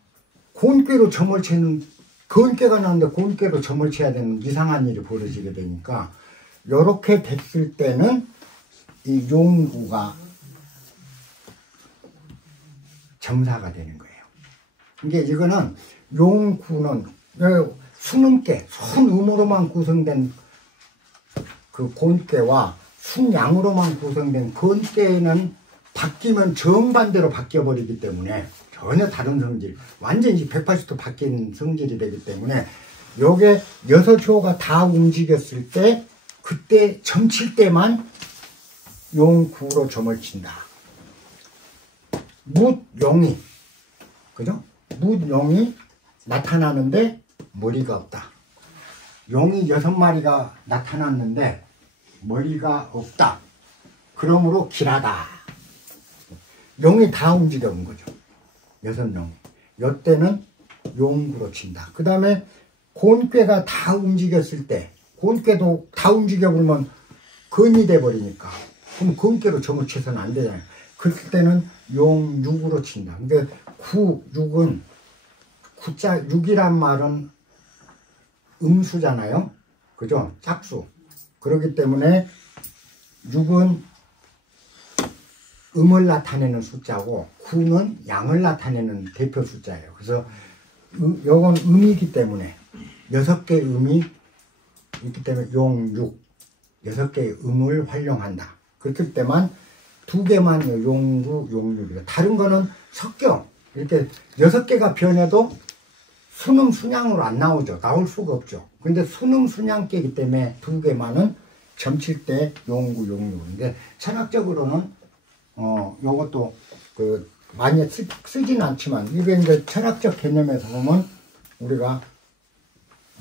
곤괴로 점을 치는, 건괴가 나오는데 곤괴로 점을 쳐야 되는 이상한 일이 벌어지게 되니까 요렇게 됐을 때는 이 용구가 점사가 되는 거예요. 이게 이거는 용구는 순음계, 순음으로만 구성된 그 곤괴와 순양으로만 구성된 건괴는 바뀌면 정반대로 바뀌어버리기 때문에 전혀 다른 성질, 완전히 180도 바뀐 성질이 되기 때문에 요게 6효가 다 움직였을 때 그때 점칠 때만 용구로 점을 친다. 묻용이, 그죠? 묻용이 나타나는데 머리가 없다. 용이 6마리가 나타났는데 머리가 없다. 그러므로 길하다. 용이 다 움직여온 거죠. 6용이. 요때는 용구로 친다. 그 다음에 곤괴가 다 움직였을 때, 곤괴도 다 움직여보면 건이 돼버리니까. 그럼 건괴로 점을 쳐서는 안 되잖아요. 그럴 때는 용육으로 친다. 근데 육은, 육이란 말은 음수잖아요. 그죠? 짝수. 그렇기 때문에 6은 음을 나타내는 숫자고 9는 양을 나타내는 대표 숫자예요. 그래서 요건 음이기 때문에 6개의 음이 있기 때문에 용, 6 6개의 음을 활용한다. 그렇기 때만 2개만 용구, 용육이다. 다른 거는 섞여. 이렇게 6개가 변해도 순음, 순양으로 안 나오죠. 나올 수가 없죠. 근데 순음, 순양계이기 때문에 2개만은 점칠 때 용구, 용육인데 철학적으로는 요것도 많이 쓰진 않지만 이게 이제 철학적 개념에서 보면 우리가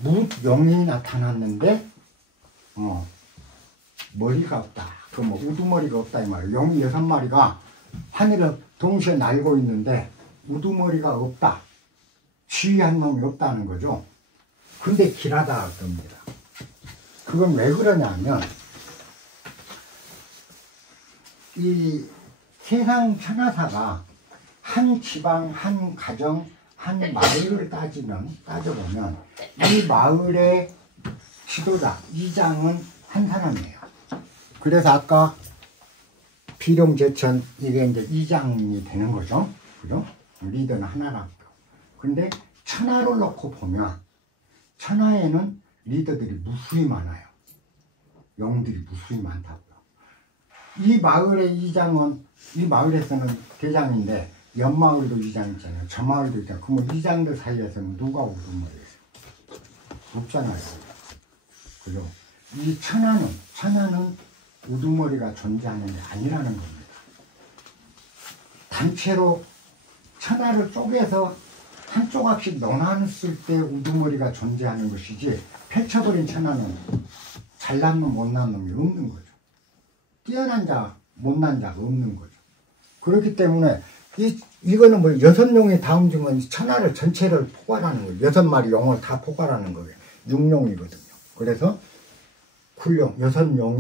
무용이 나타났는데 머리가 없다. 뭐 우두머리가 없다 이 말이에요. 용이 6마리가 하늘을 동시에 날고 있는데 우두머리가 없다. 지휘한 놈이 없다는 거죠. 근데 길하다 겁니다. 그건 왜 그러냐면 이 세상 천하사가 한 지방, 한 가정, 한 마을을 따져보면 이 마을의 지도자, 이장은 한 사람이에요. 그래서 아까 비룡제천 이게 이제 이장이 되는 거죠. 그죠? 리더는 하나라고. 근데 천하를 놓고 보면 천하에는 리더들이 무수히 많아요. 영들이 무수히 많다고요. 이 마을의 이장은 이 마을에서는 대장인데 옆 마을도 이장 있잖아요. 저 마을도 있잖아요. 그러면 이장들 사이에서는 누가 우두머리예요? 없잖아요. 그죠? 이 천하는 우두머리가 존재하는 게 아니라는 겁니다. 단체로 천하를 쪼개서 한 조각씩 넣어놨을 때 우두머리가 존재하는 것이지 펼쳐버린 천하는 잘난 놈 못난 놈이 없는 거죠. 뛰어난 자 못난 자가 없는 거죠. 그렇기 때문에 이거는 뭐 6용의 다음중은 천하를 전체를 포괄하는 거예요. 6마리 용을 다 포괄하는 거예요. 6용이거든요. 그래서 굴용 6용